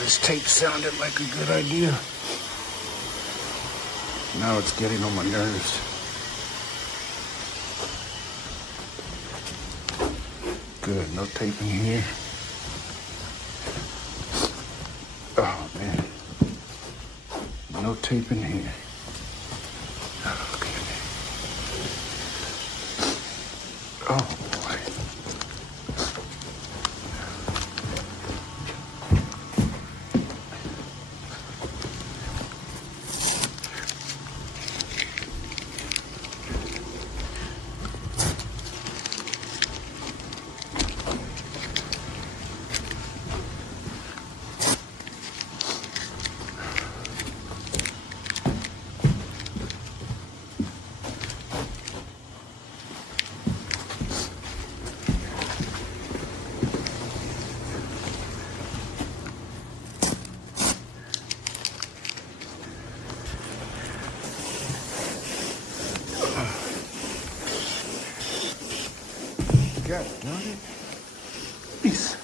This tape sounded like a good idea. Now it's getting on my nerves. Good, no tape in here. Oh man, no tape in here. Okay. Oh boy. God darn it. Peace.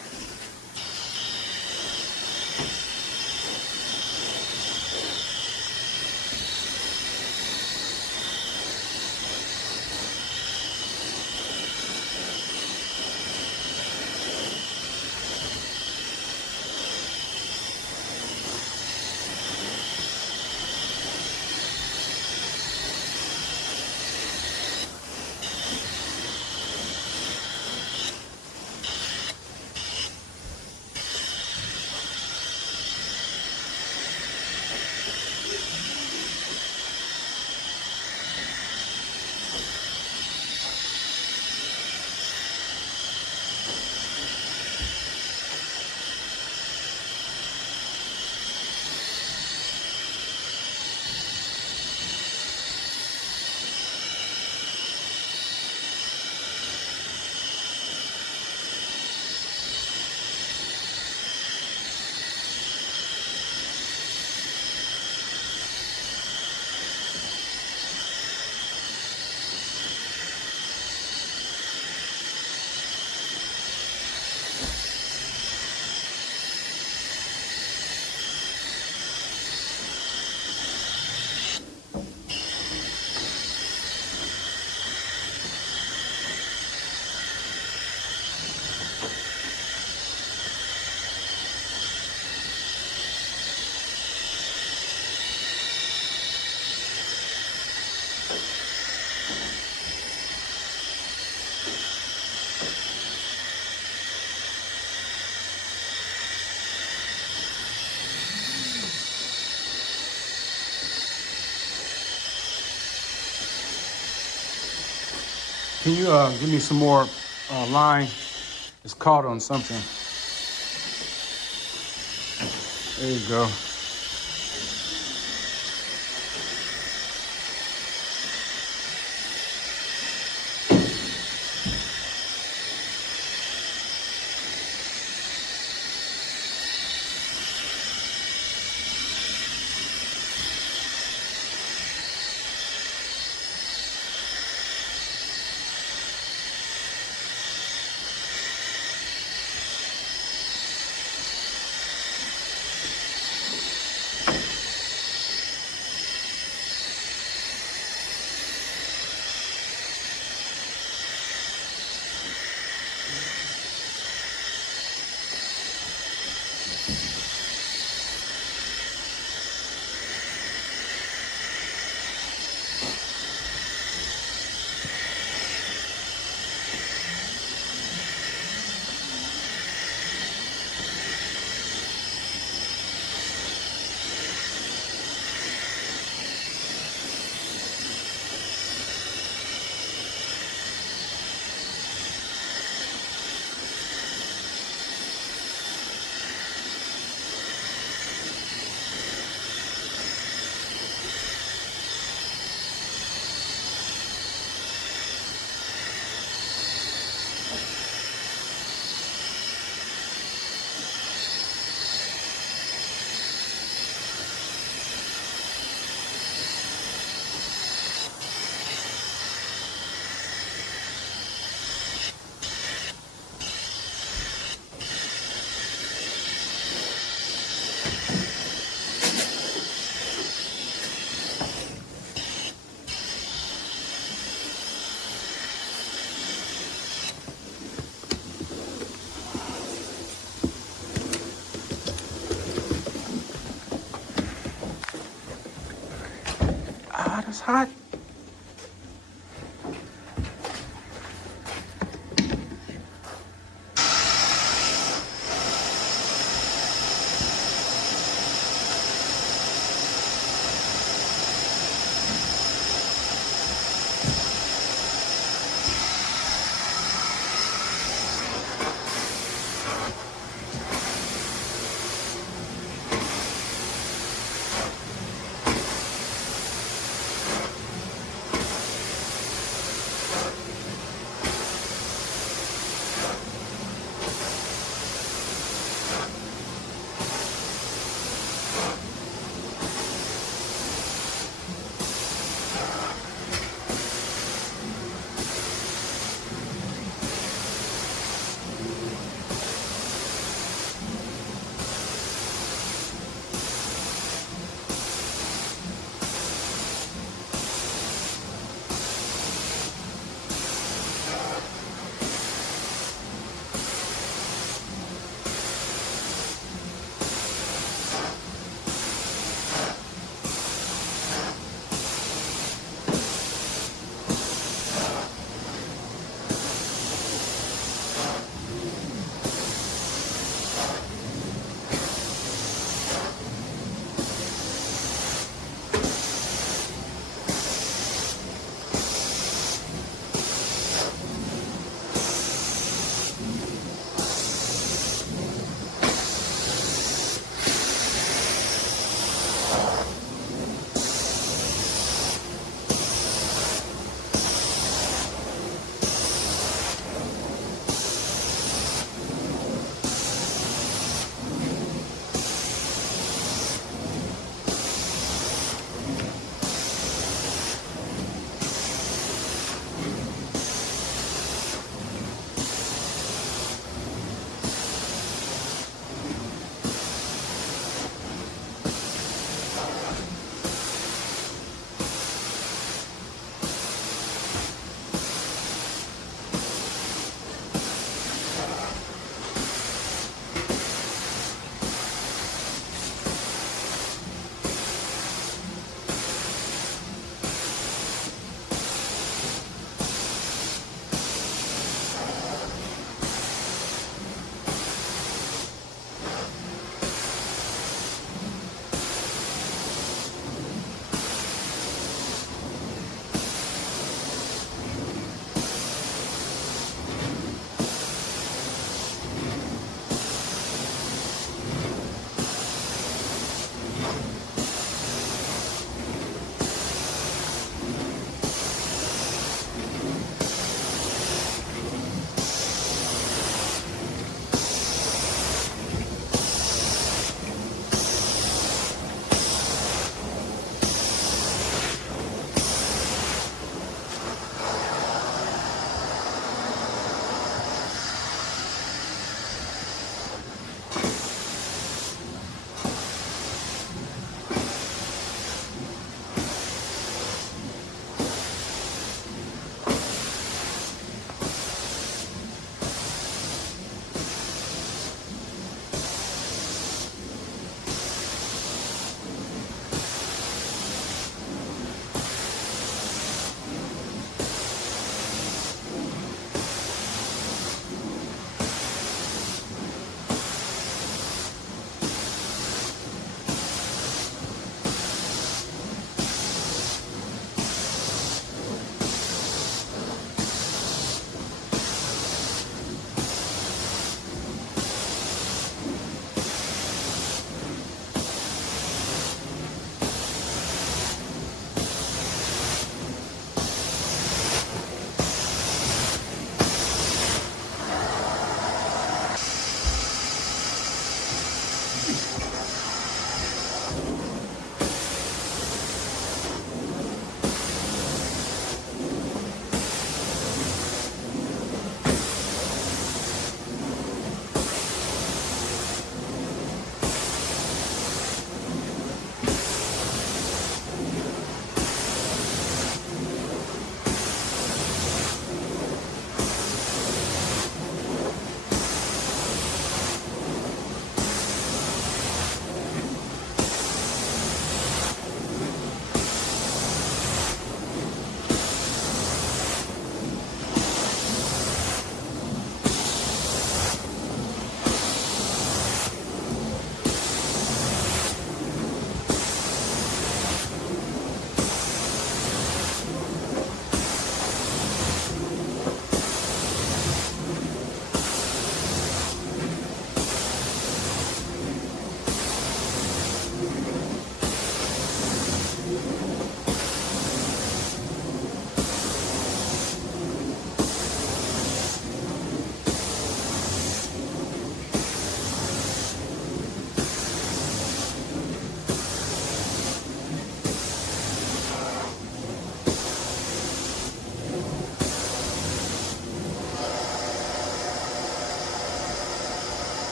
Can you give me some more line? It's caught on something. There you go. Ah, that's hot.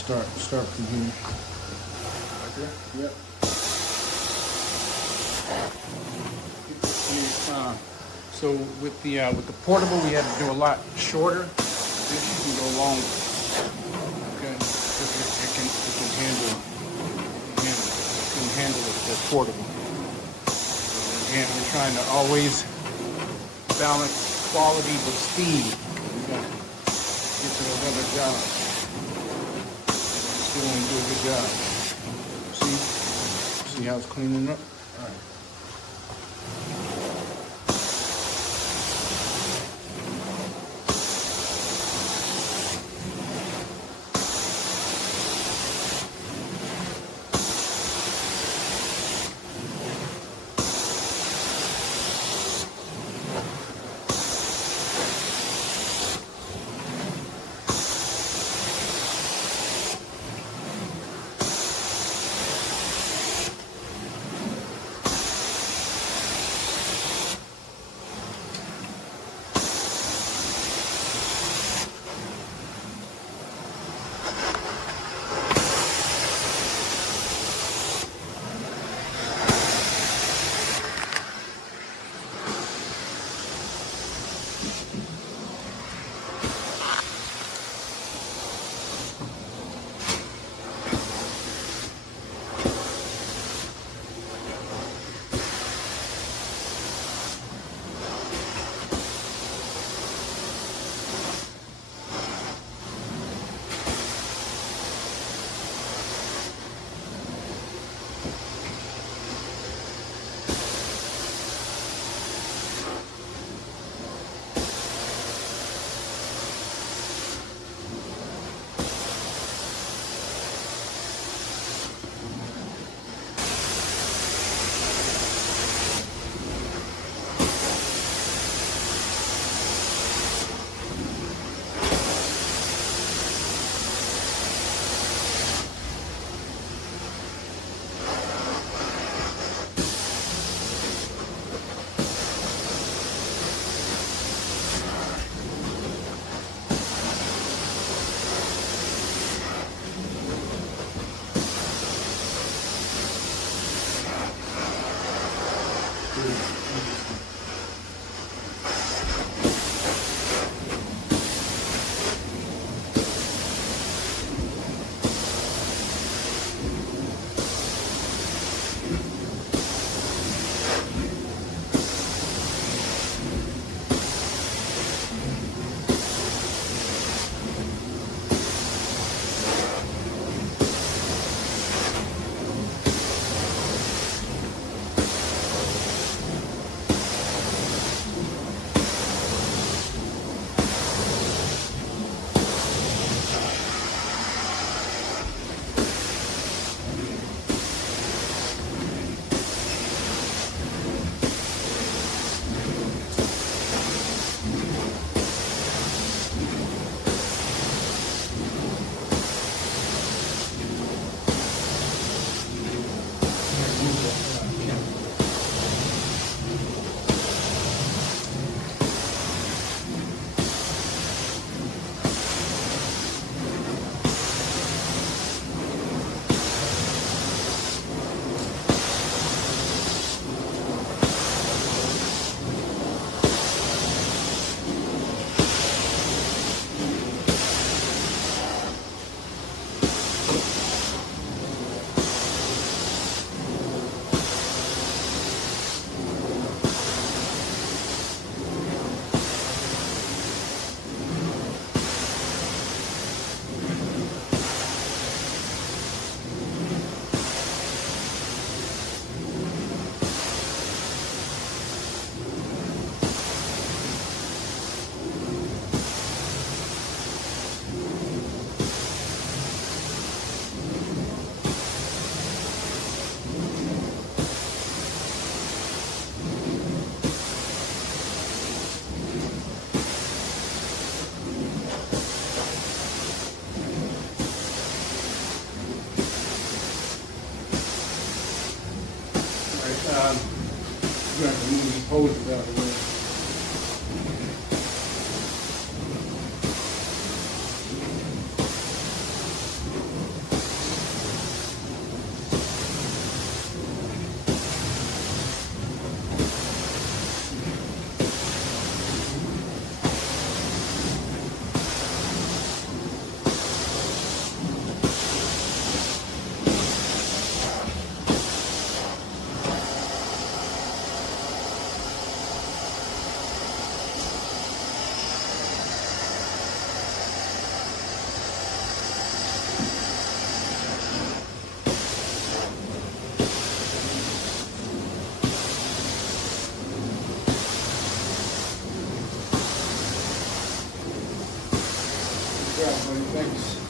start from here. Right there? Yep. So with the portable, we had to do a lot shorter. This you can go longer. Okay, it can handle the portable. And we're trying to always balance quality with speed. We got to get to those other jobs. Still want to do a good job. See how it's cleaning up? All right. What do you think?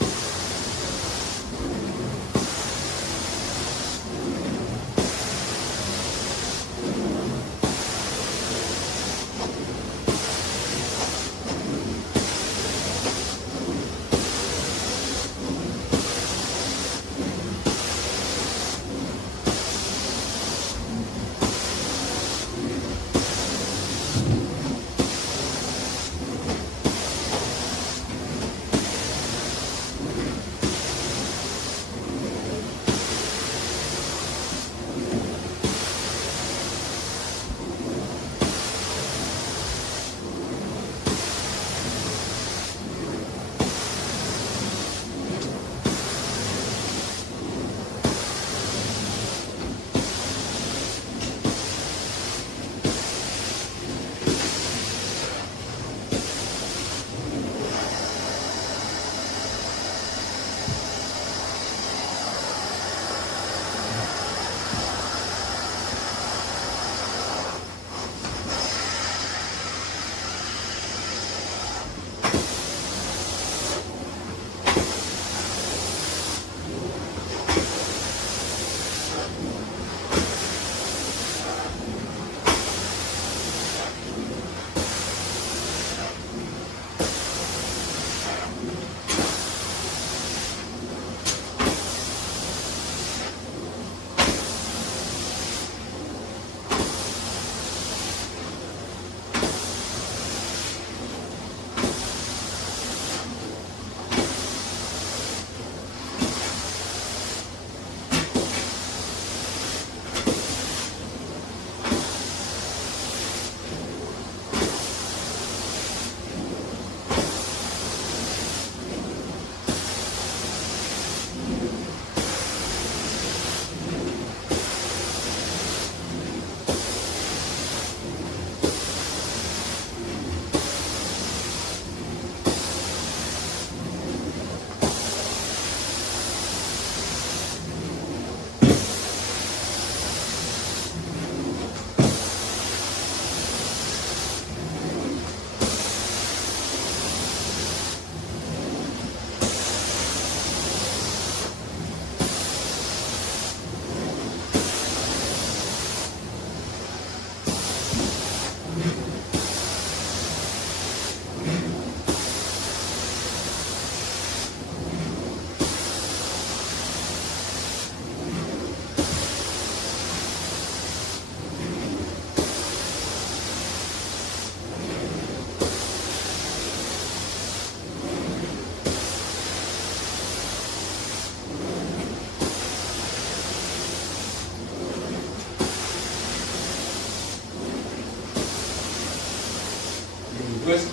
Blisters.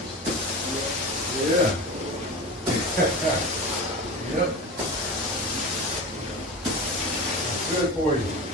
Yeah. Yep. Good for you.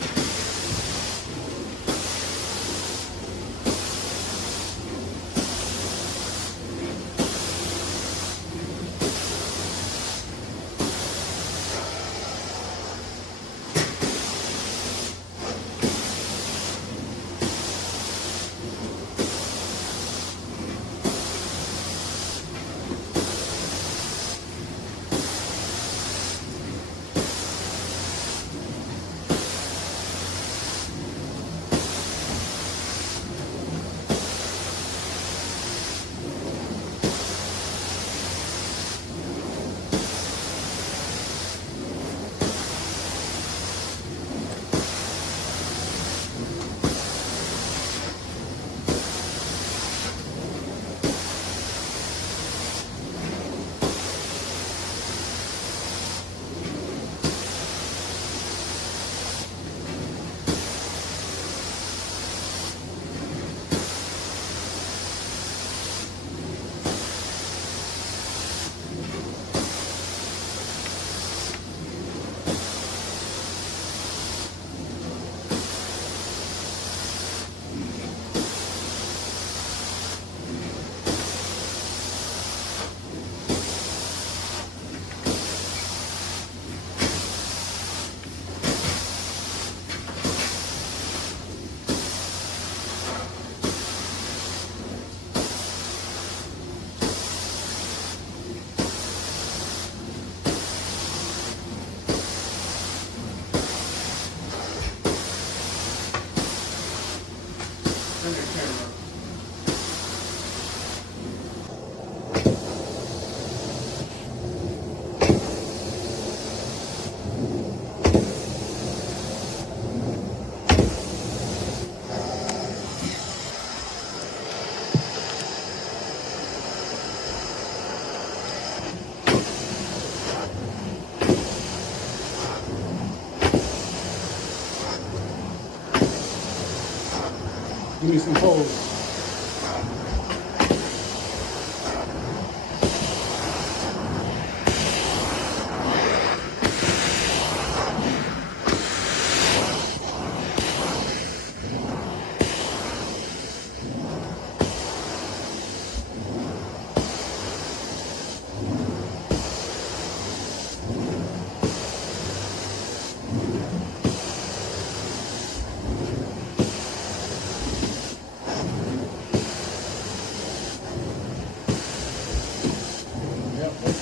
me some holes.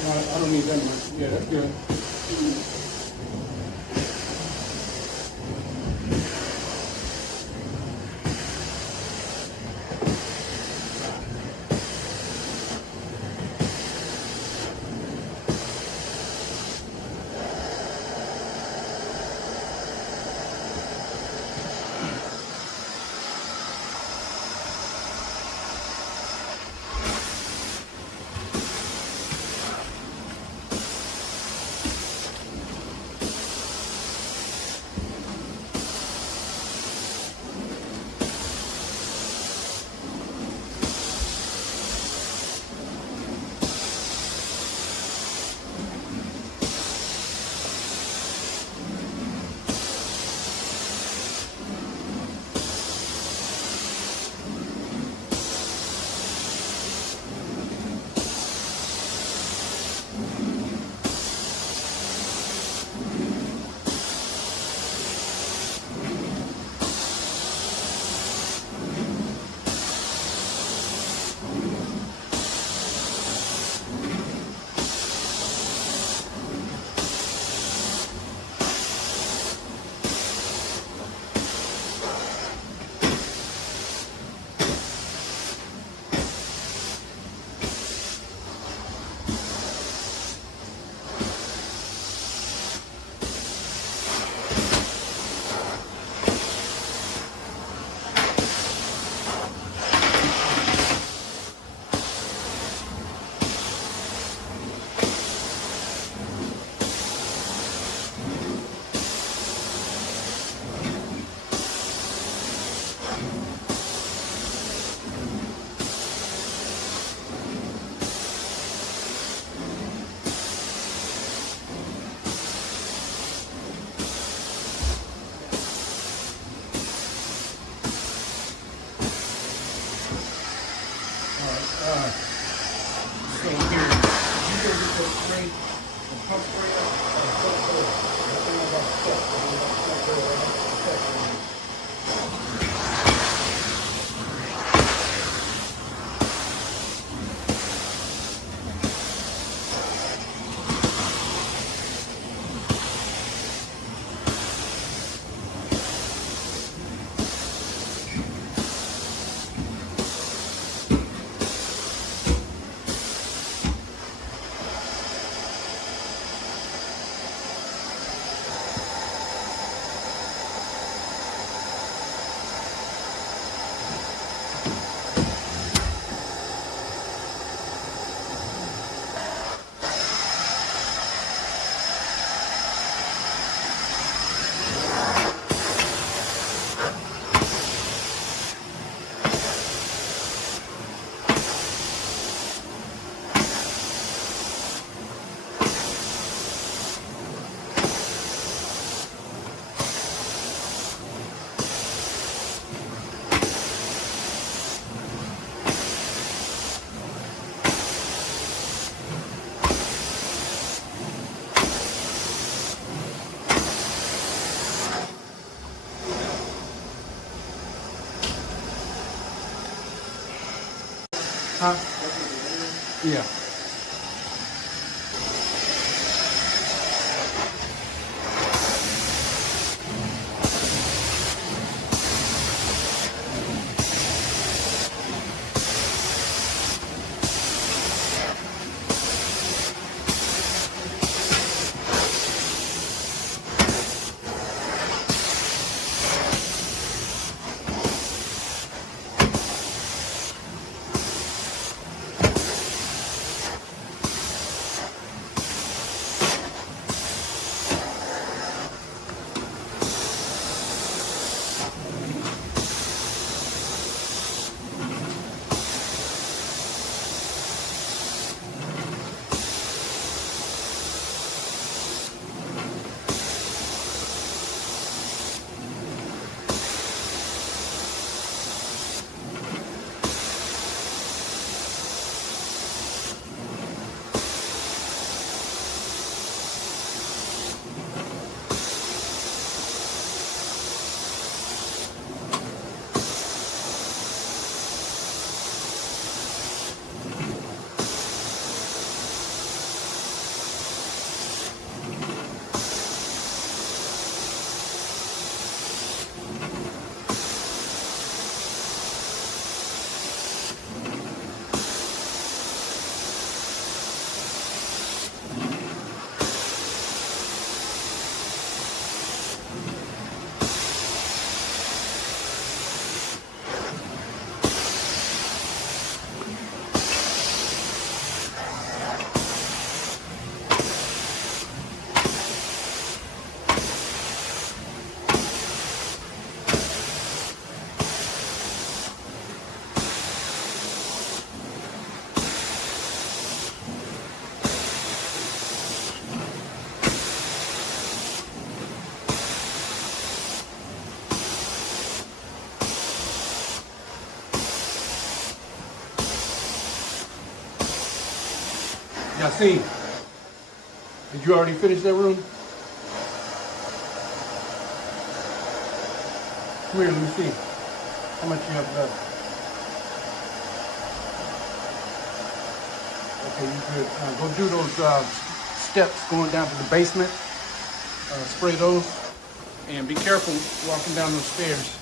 I don't need that much. Yeah, that's good. So here, you go get the spray, the pump spray up, pump oil. Nothing about stuff. Nothing about pump oil. Huh? Yeah. Yasin, did you already finish that room? Come here, let me see. How much you have left? Okay, you good. Go do those steps going down to the basement. Spray those. And be careful walking down those stairs.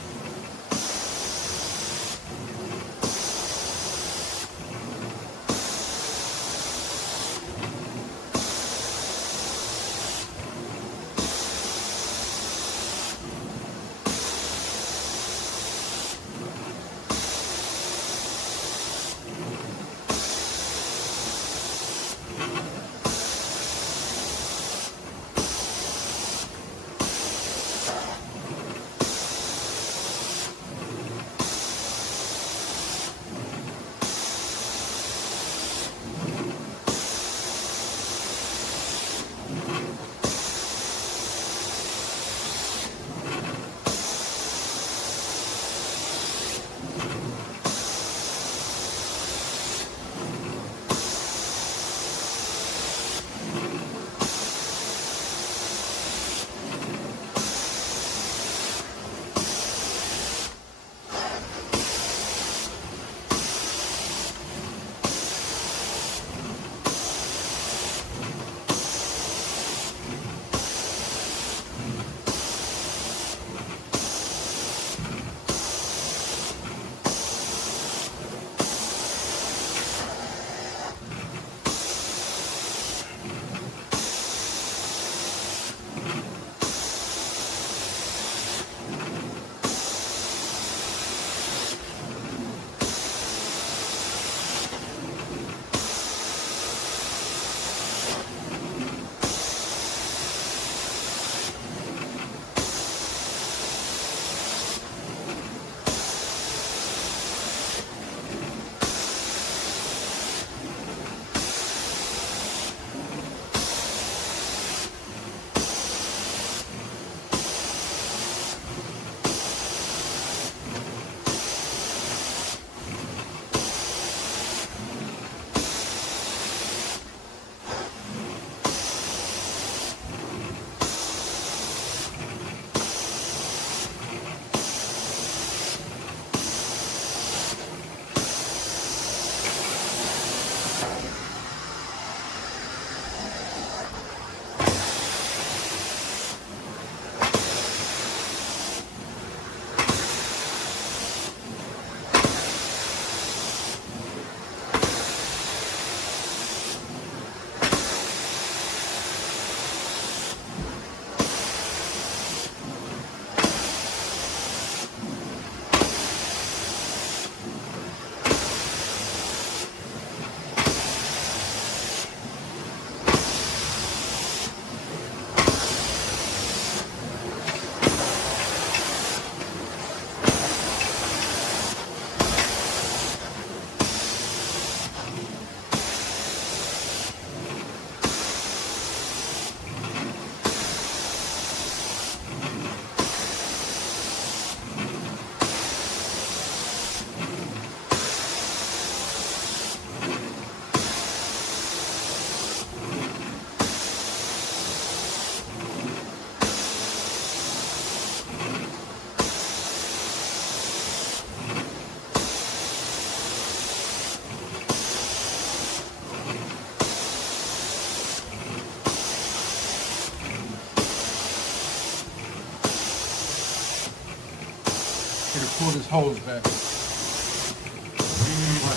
Here, pull this hose back.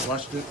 Watch this.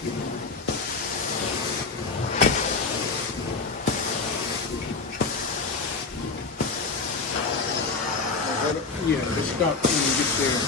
Yeah, just stop when you get there.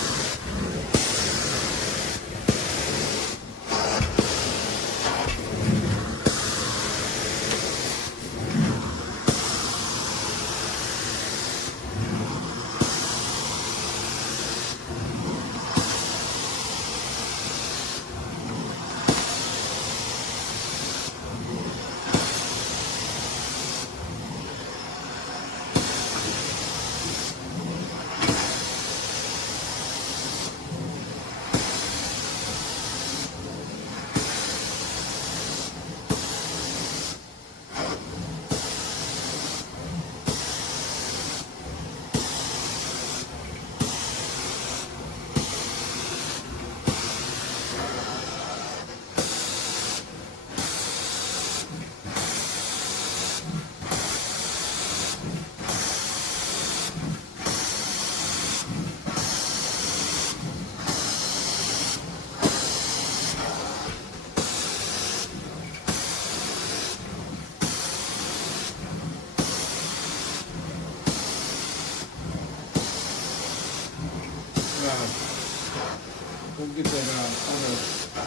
We'll get that on a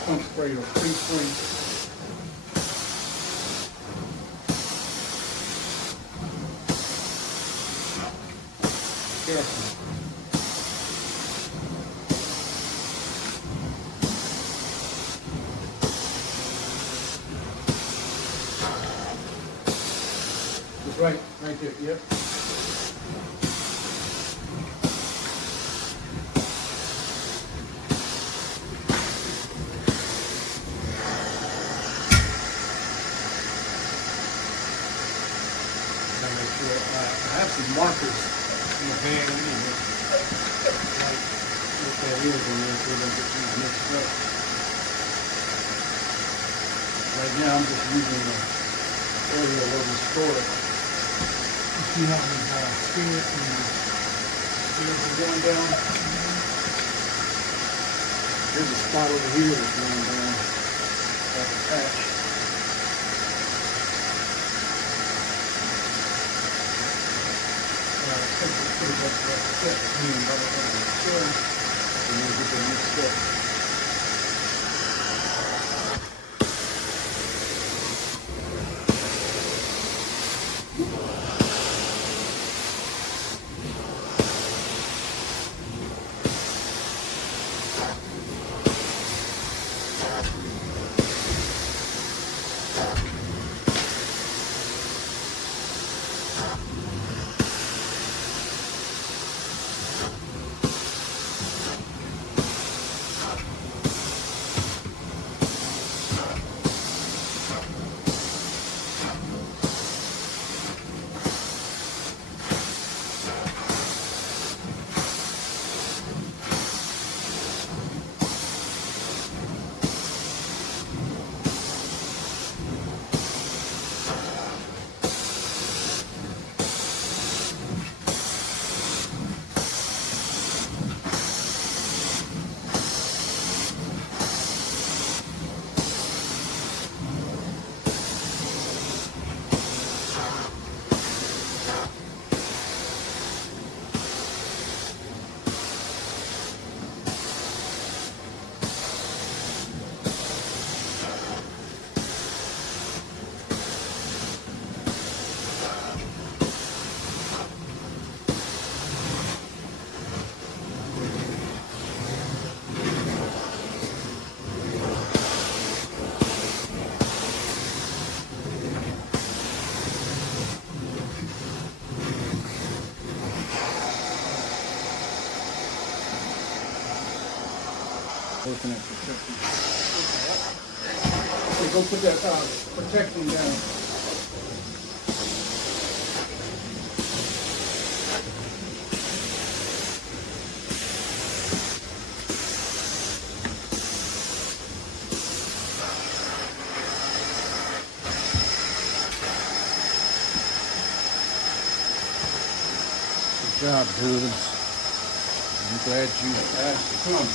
pump spray or pre-spray. Careful. Just right there, yep. I have some markers in the bag anyway. Like what that is on there so it doesn't get too mixed up. Right now I'm just using the area where we store it. You see how these stairs are going down? There's a spot over here that's going down. That's a patch. Pretty much set clean right on the floor, and then get them mixed up. Working at protecting. Okay, go put that protecting down. Good job, dudes. I'm glad you asked to come.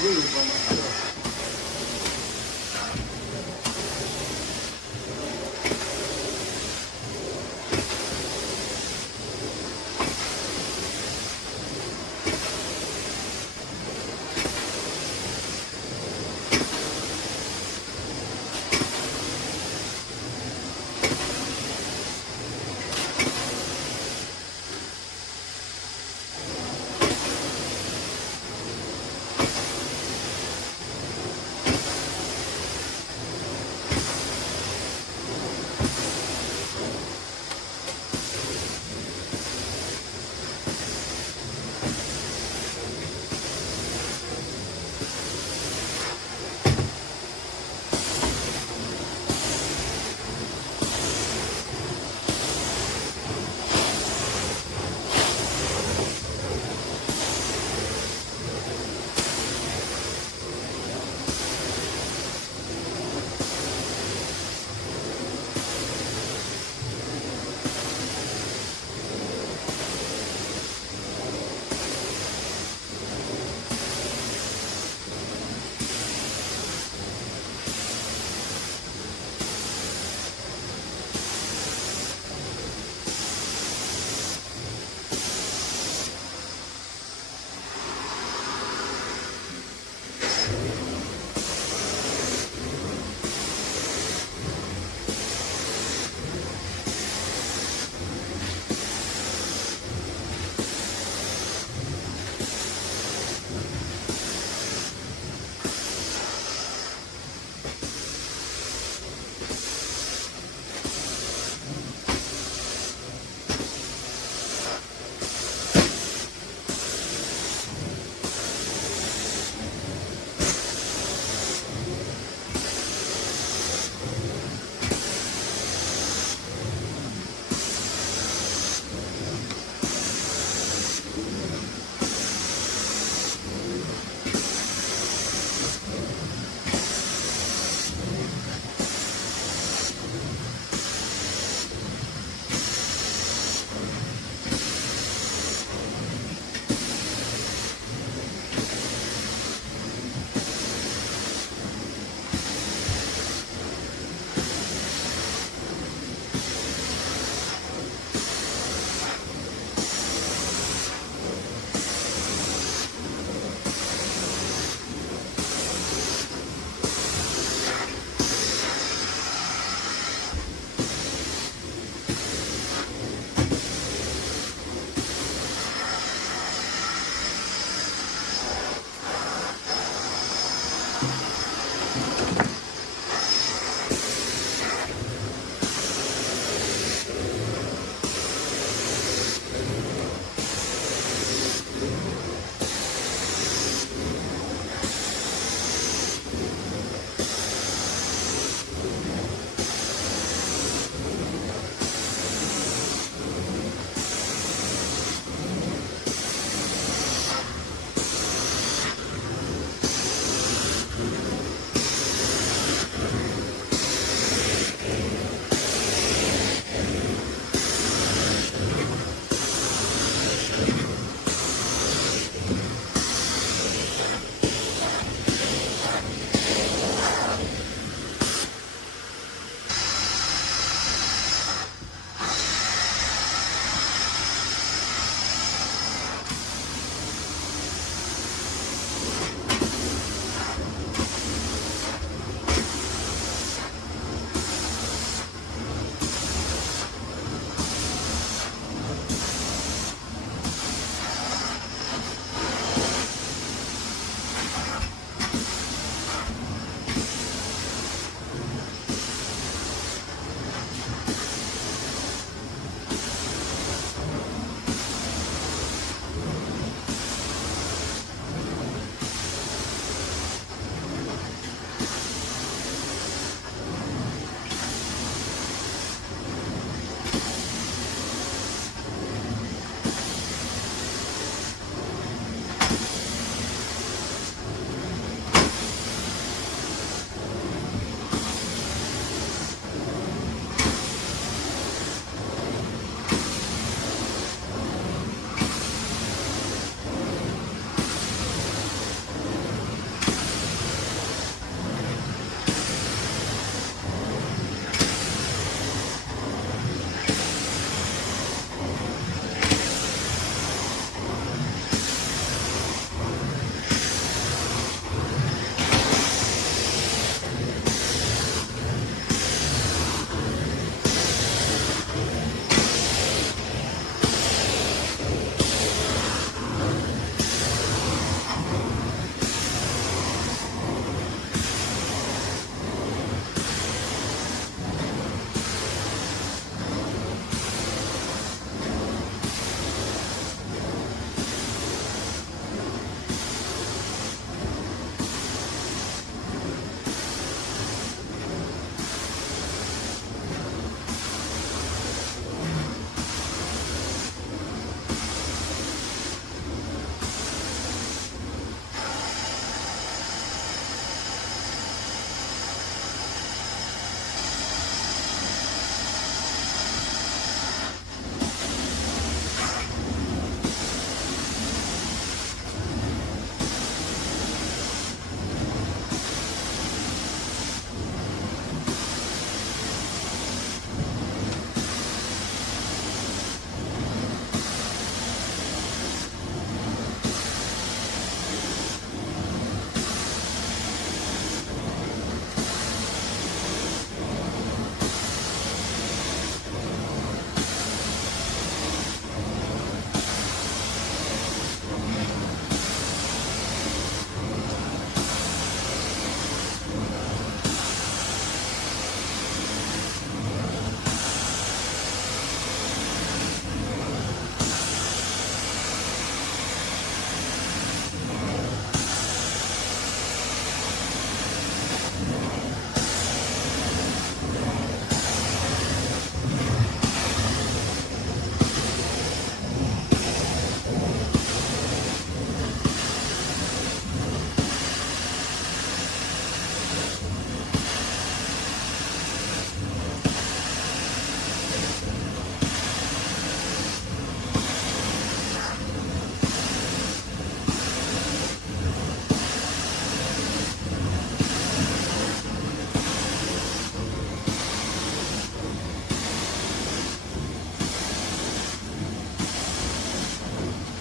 glue by myself.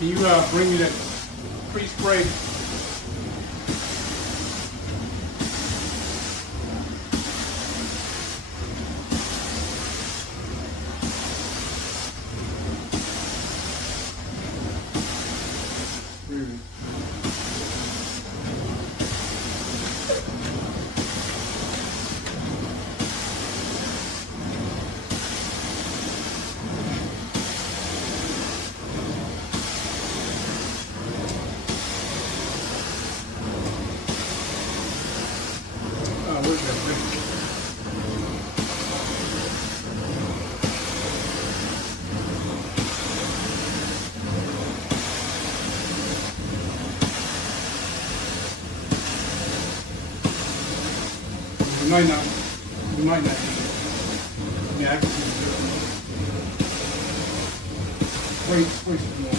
you bring me that pre-spray? You might not. You might not. Yeah, I can see it. Wait some more.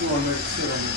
You want to make it sit on this.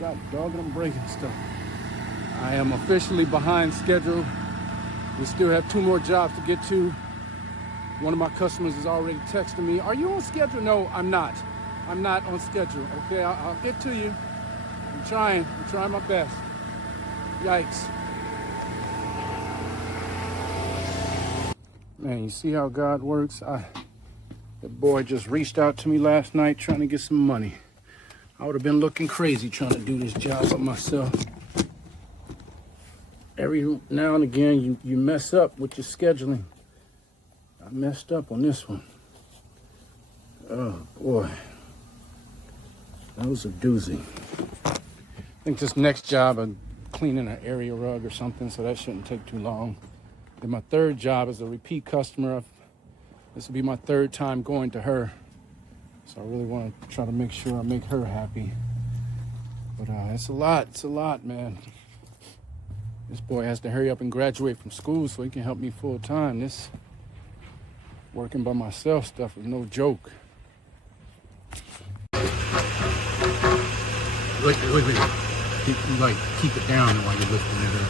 God doggone, I'm breaking stuff. I am officially behind schedule. We still have 2 more jobs to get to. One of my customers is already texting me, "Are you on schedule?" No, I'm not. I'm not on schedule, okay? I'll get to you. I'm trying my best. Yikes. Man, you see how God works? That boy just reached out to me last night trying to get some money. I would have been looking crazy trying to do this job by myself. every now and again you mess up with your scheduling. I messed up on this one. Oh boy, that was a doozy. I think this next job I'm cleaning an area rug or something, so that shouldn't take too long. Then my third job is a repeat customer. This will be my third time going to her, so I really want to try to make sure I make her happy. But it's a lot, man. This boy has to hurry up and graduate from school so he can help me full time. This working by myself stuff is no joke. Wait. Keep it down while you're lifting it up.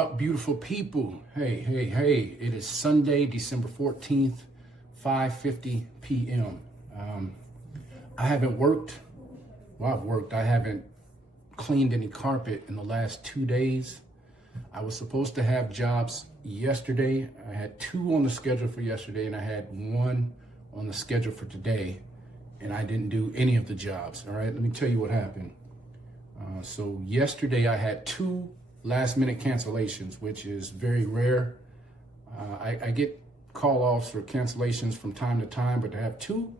up, beautiful people? Hey, hey, hey. It is Sunday, December 14th, 5:50 p.m. I haven't worked. Well, I've worked. I haven't cleaned any carpet in the last 2 days. I was supposed to have jobs yesterday. I had 2 on the schedule for yesterday, and I had 1 on the schedule for today, and I didn't do any of the jobs. All right, let me tell you what happened. So yesterday I had 2 last-minute cancellations, which is very rare. I get call-offs or cancellations from time to time, but to have 2,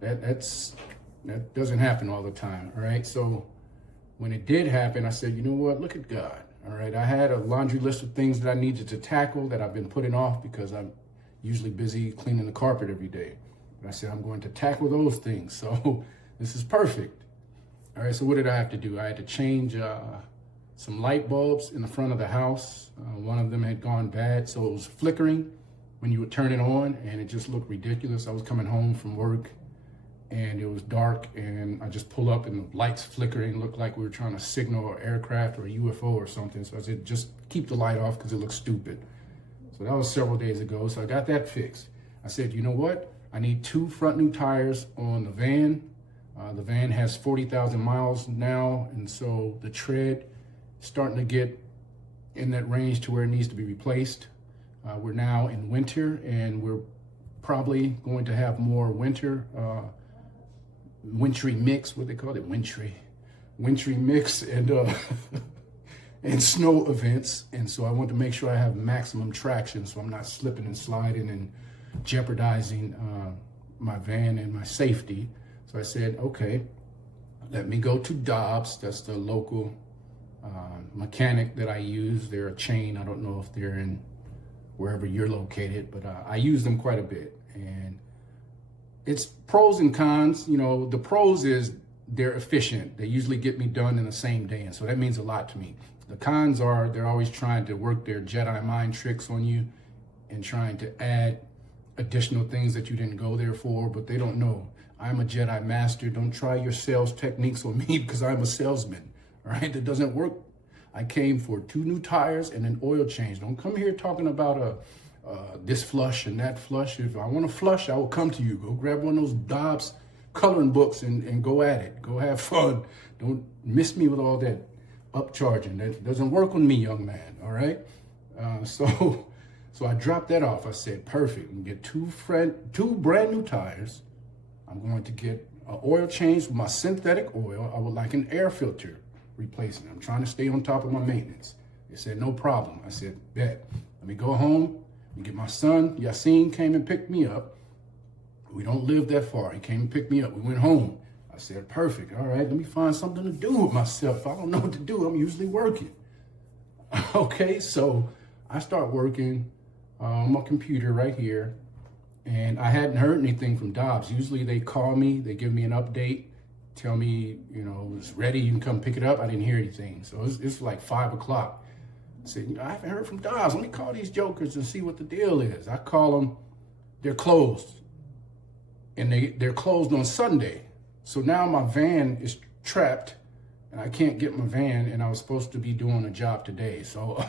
that doesn't happen all the time. All right, so when it did happen, I said, you know what? Look at God. All right, I had a laundry list of things that I needed to tackle that I've been putting off because I'm usually busy cleaning the carpet every day. But I said I'm going to tackle those things. So this is perfect. All right, so what did I have to do? I had to change some light bulbs in the front of the house. One of them had gone bad, so it was flickering when you would turn it on, and it just looked ridiculous. I was coming home from work, and it was dark, and I just pull up, and the lights flickering, looked like we were trying to signal an aircraft or a UFO or something. So I said, just keep the light off because it looks stupid. So that was several days ago, so I got that fixed. I said, you know what? I need 2 front new tires on the van. The van has 40,000 miles now, and so the tread is starting to get in that range to where it needs to be replaced. We're now in winter, and we're probably going to have more wintry mix, what they call it, wintry mix, and and snow events. And so I want to make sure I have maximum traction so I'm not slipping and sliding and jeopardizing my van and my safety. So I said, okay, let me go to Dobbs. That's the local mechanic that I use. They're a chain. I don't know if they're in wherever you're located, but I use them quite a bit. And it's pros and cons. You know, the pros is they're efficient. They usually get me done in the same day. And so that means a lot to me. The cons are they're always trying to work their Jedi mind tricks on you and trying to add additional things that you didn't go there for, but they don't know. I'm a Jedi master. Don't try your sales techniques on me because I'm a salesman. All right, that doesn't work. I came for 2 new tires and an oil change. Don't come here talking about this flush and that flush. If I want to flush, I will come to you. Go grab one of those Dobbs coloring books and go at it. Go have fun. Don't miss me with all that upcharging. That doesn't work on me, young man. All right. So I dropped that off. I said, perfect. We can get 2 brand new tires. I'm going to get an oil change with my synthetic oil. I would like an air filter replacement. I'm trying to stay on top of my maintenance. They said, no problem. I said, bet. Let me go home and get my son. Yasin came and picked me up. We don't live that far. He came and picked me up. We went home. I said, perfect. All right, let me find something to do with myself. If I don't know what to do, I'm usually working. Okay, so I start working on my computer right here. And I hadn't heard anything from Dobbs. Usually they call me, they give me an update, tell me, you know, it's ready, you can come pick it up. I didn't hear anything. So it's like 5 o'clock. I said, you know, I haven't heard from Dobbs. Let me call these jokers and see what the deal is. I call them, they're closed. And they're closed on Sunday. So now my van is trapped and I can't get my van, and I was supposed to be doing a job today. So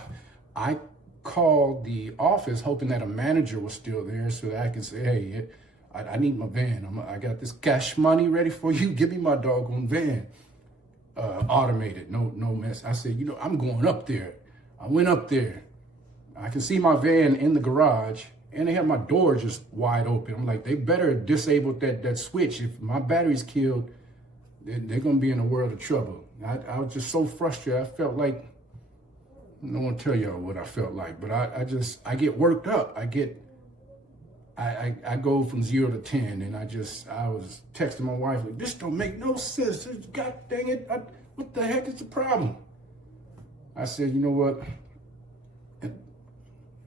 I called the office hoping that a manager was still there so that I could say, hey, I need my van. I got this cash money ready for you. Give me my doggone van. Automated, no mess. I said, you know, I'm going up there. I went up there. I can see my van in the garage, and they have my door just wide open. I'm like, they better disable that switch. If my battery's killed, they're going to be in a world of trouble. I was just so frustrated. I felt like, I don't want to tell y'all what I felt like, but I get worked up. I go from 0 to 10, and I was texting my wife like, this don't make no sense. God dang it. What the heck is the problem? I said, you know what?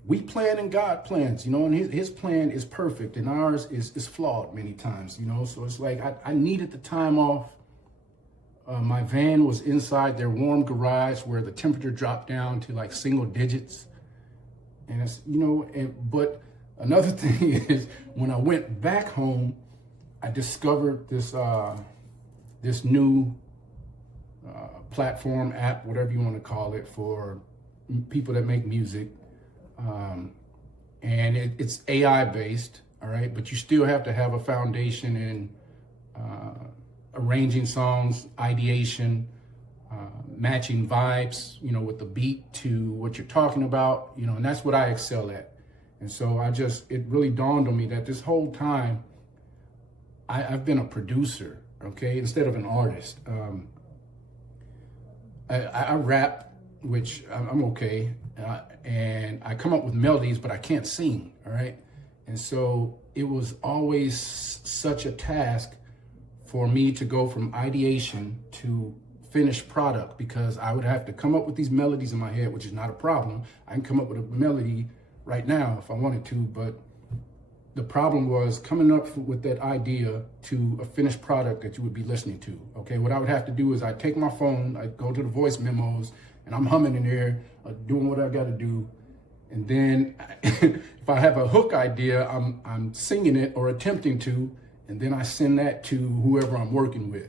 We plan and God plans, you know, and his plan is perfect and ours is flawed many times, you know? So it's like, I needed the time off. My van was inside their warm garage where the temperature dropped down to like single digits. And it's, you know, but another thing is when I went back home, I discovered this new platform app, whatever you want to call it, for people that make music, and it's AI based, all right, but you still have to have a foundation in arranging songs, ideation, matching vibes, with the beat to what you're talking about, and that's what I excel at. And so it really dawned on me that this whole time I've been a producer, okay, instead of an artist. I rap, which I'm okay, and I come up with melodies, but I can't sing, all right? And so it was always such a task for me to go from ideation to finished product, because I would have to come up with these melodies in my head, which is not a problem. I can come up with a melody right now if I wanted to, but the problem was coming up with that idea to a finished product that you would be listening to, okay? What I would have to do is I'd take my phone, I'd go to the voice memos, and I'm humming in there, doing what I gotta do. And then if I have a hook idea, I'm singing it or attempting to, and then I send that to whoever I'm working with.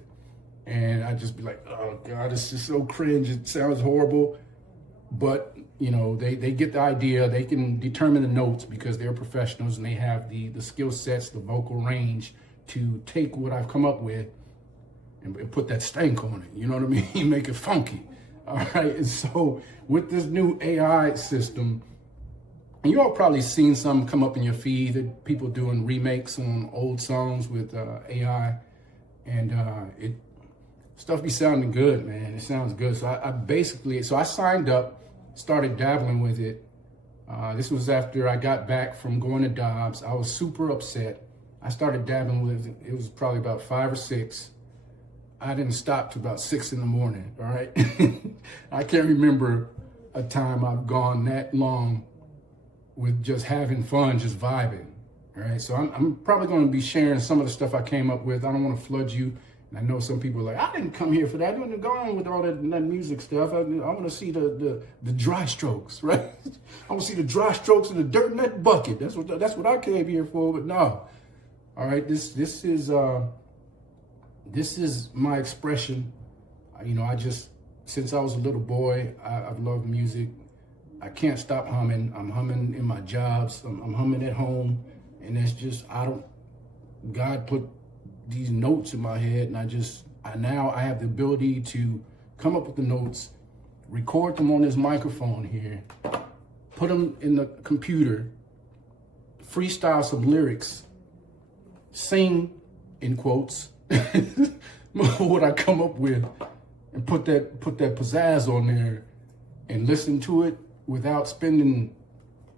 And I just be like, oh God, it's just so cringe, it sounds horrible. But they get the idea, they can determine the notes because they're professionals and they have the skill sets, the vocal range to take what I've come up with and put that stank on it, you know what I mean? Make it funky, all right? And so with this new AI system, and you all probably seen some come up in your feed, that people doing remakes on old songs with AI, and stuff be sounding good, man. It sounds good. So I signed up, started dabbling with it. This was after I got back from going to Dobbs. I was super upset. I started dabbling with it. It was probably about 5 or 6. I didn't stop till about 6 in the morning, all right? I can't remember a time I've gone that long with just having fun, just vibing, all right? So I'm probably gonna be sharing some of the stuff I came up with. I don't wanna flood you. And I know some people are like, I didn't come here for that. I didn't go on with all that music stuff. I want to see the dry strokes, right? I want to see the dry strokes and the dirt in that bucket. That's what I came here for. But no, all right. This is my expression. Since I was a little boy, I've loved music. I can't stop humming. I'm humming in my jobs. I'm humming at home, and that's just God put these notes in my head, and now I have the ability to come up with the notes, record them on this microphone here, put them in the computer, freestyle some lyrics, sing, in quotes, what I come up with, and put that pizzazz on there and listen to it without spending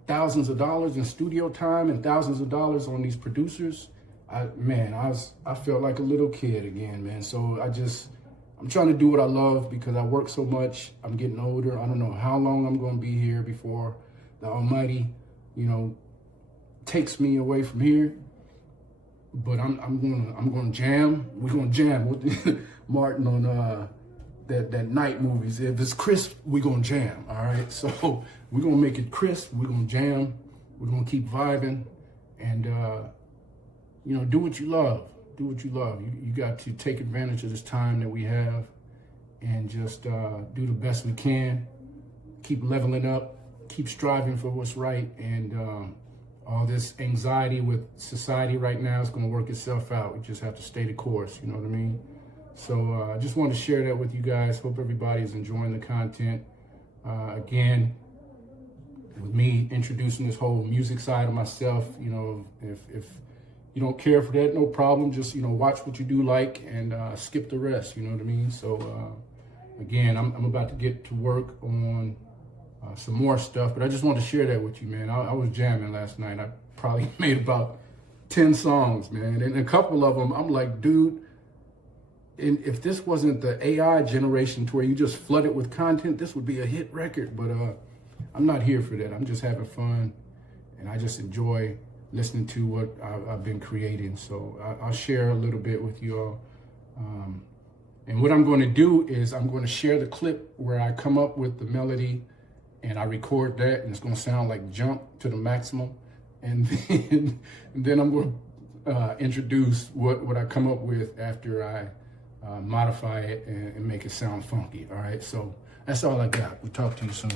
thousands of dollars in studio time and thousands of dollars on these producers. I felt like a little kid again, man. So I'm trying to do what I love because I work so much. I'm getting older. I don't know how long I'm going to be here before the Almighty, takes me away from here. But I'm going to jam. We're going to jam with Martin on that night movies. If it's crisp, we're going to jam. All right. So we're going to make it crisp. We're going to jam. We're going to keep vibing, and do what you love. Do what you love. You got to take advantage of this time that we have and just do the best we can. Keep leveling up. Keep striving for what's right. And all this anxiety with society right now is going to work itself out. We just have to stay the course. You know what I mean? So I just want to share that with you guys. Hope everybody's enjoying the content. Again, with me introducing this whole music side of myself, if you don't care for that, no problem. Just, watch what you do like and skip the rest, you know what I mean? So, again, I'm about to get to work on some more stuff, but I just want to share that with you, man. I was jamming last night. I probably made about 10 songs, man. And a couple of them, I'm like, dude, and if this wasn't the AI generation to where you just flood it with content, this would be a hit record. But I'm not here for that. I'm just having fun, and I just enjoy listening to what I've been creating. So I'll share a little bit with you all. And what I'm going to do is I'm going to share the clip where I come up with the melody and I record that, and it's going to sound like jump to the maximum. And then I'm going to introduce what I come up with after I modify it and make it sound funky. All right. So that's all I got. We'll talk to you soon.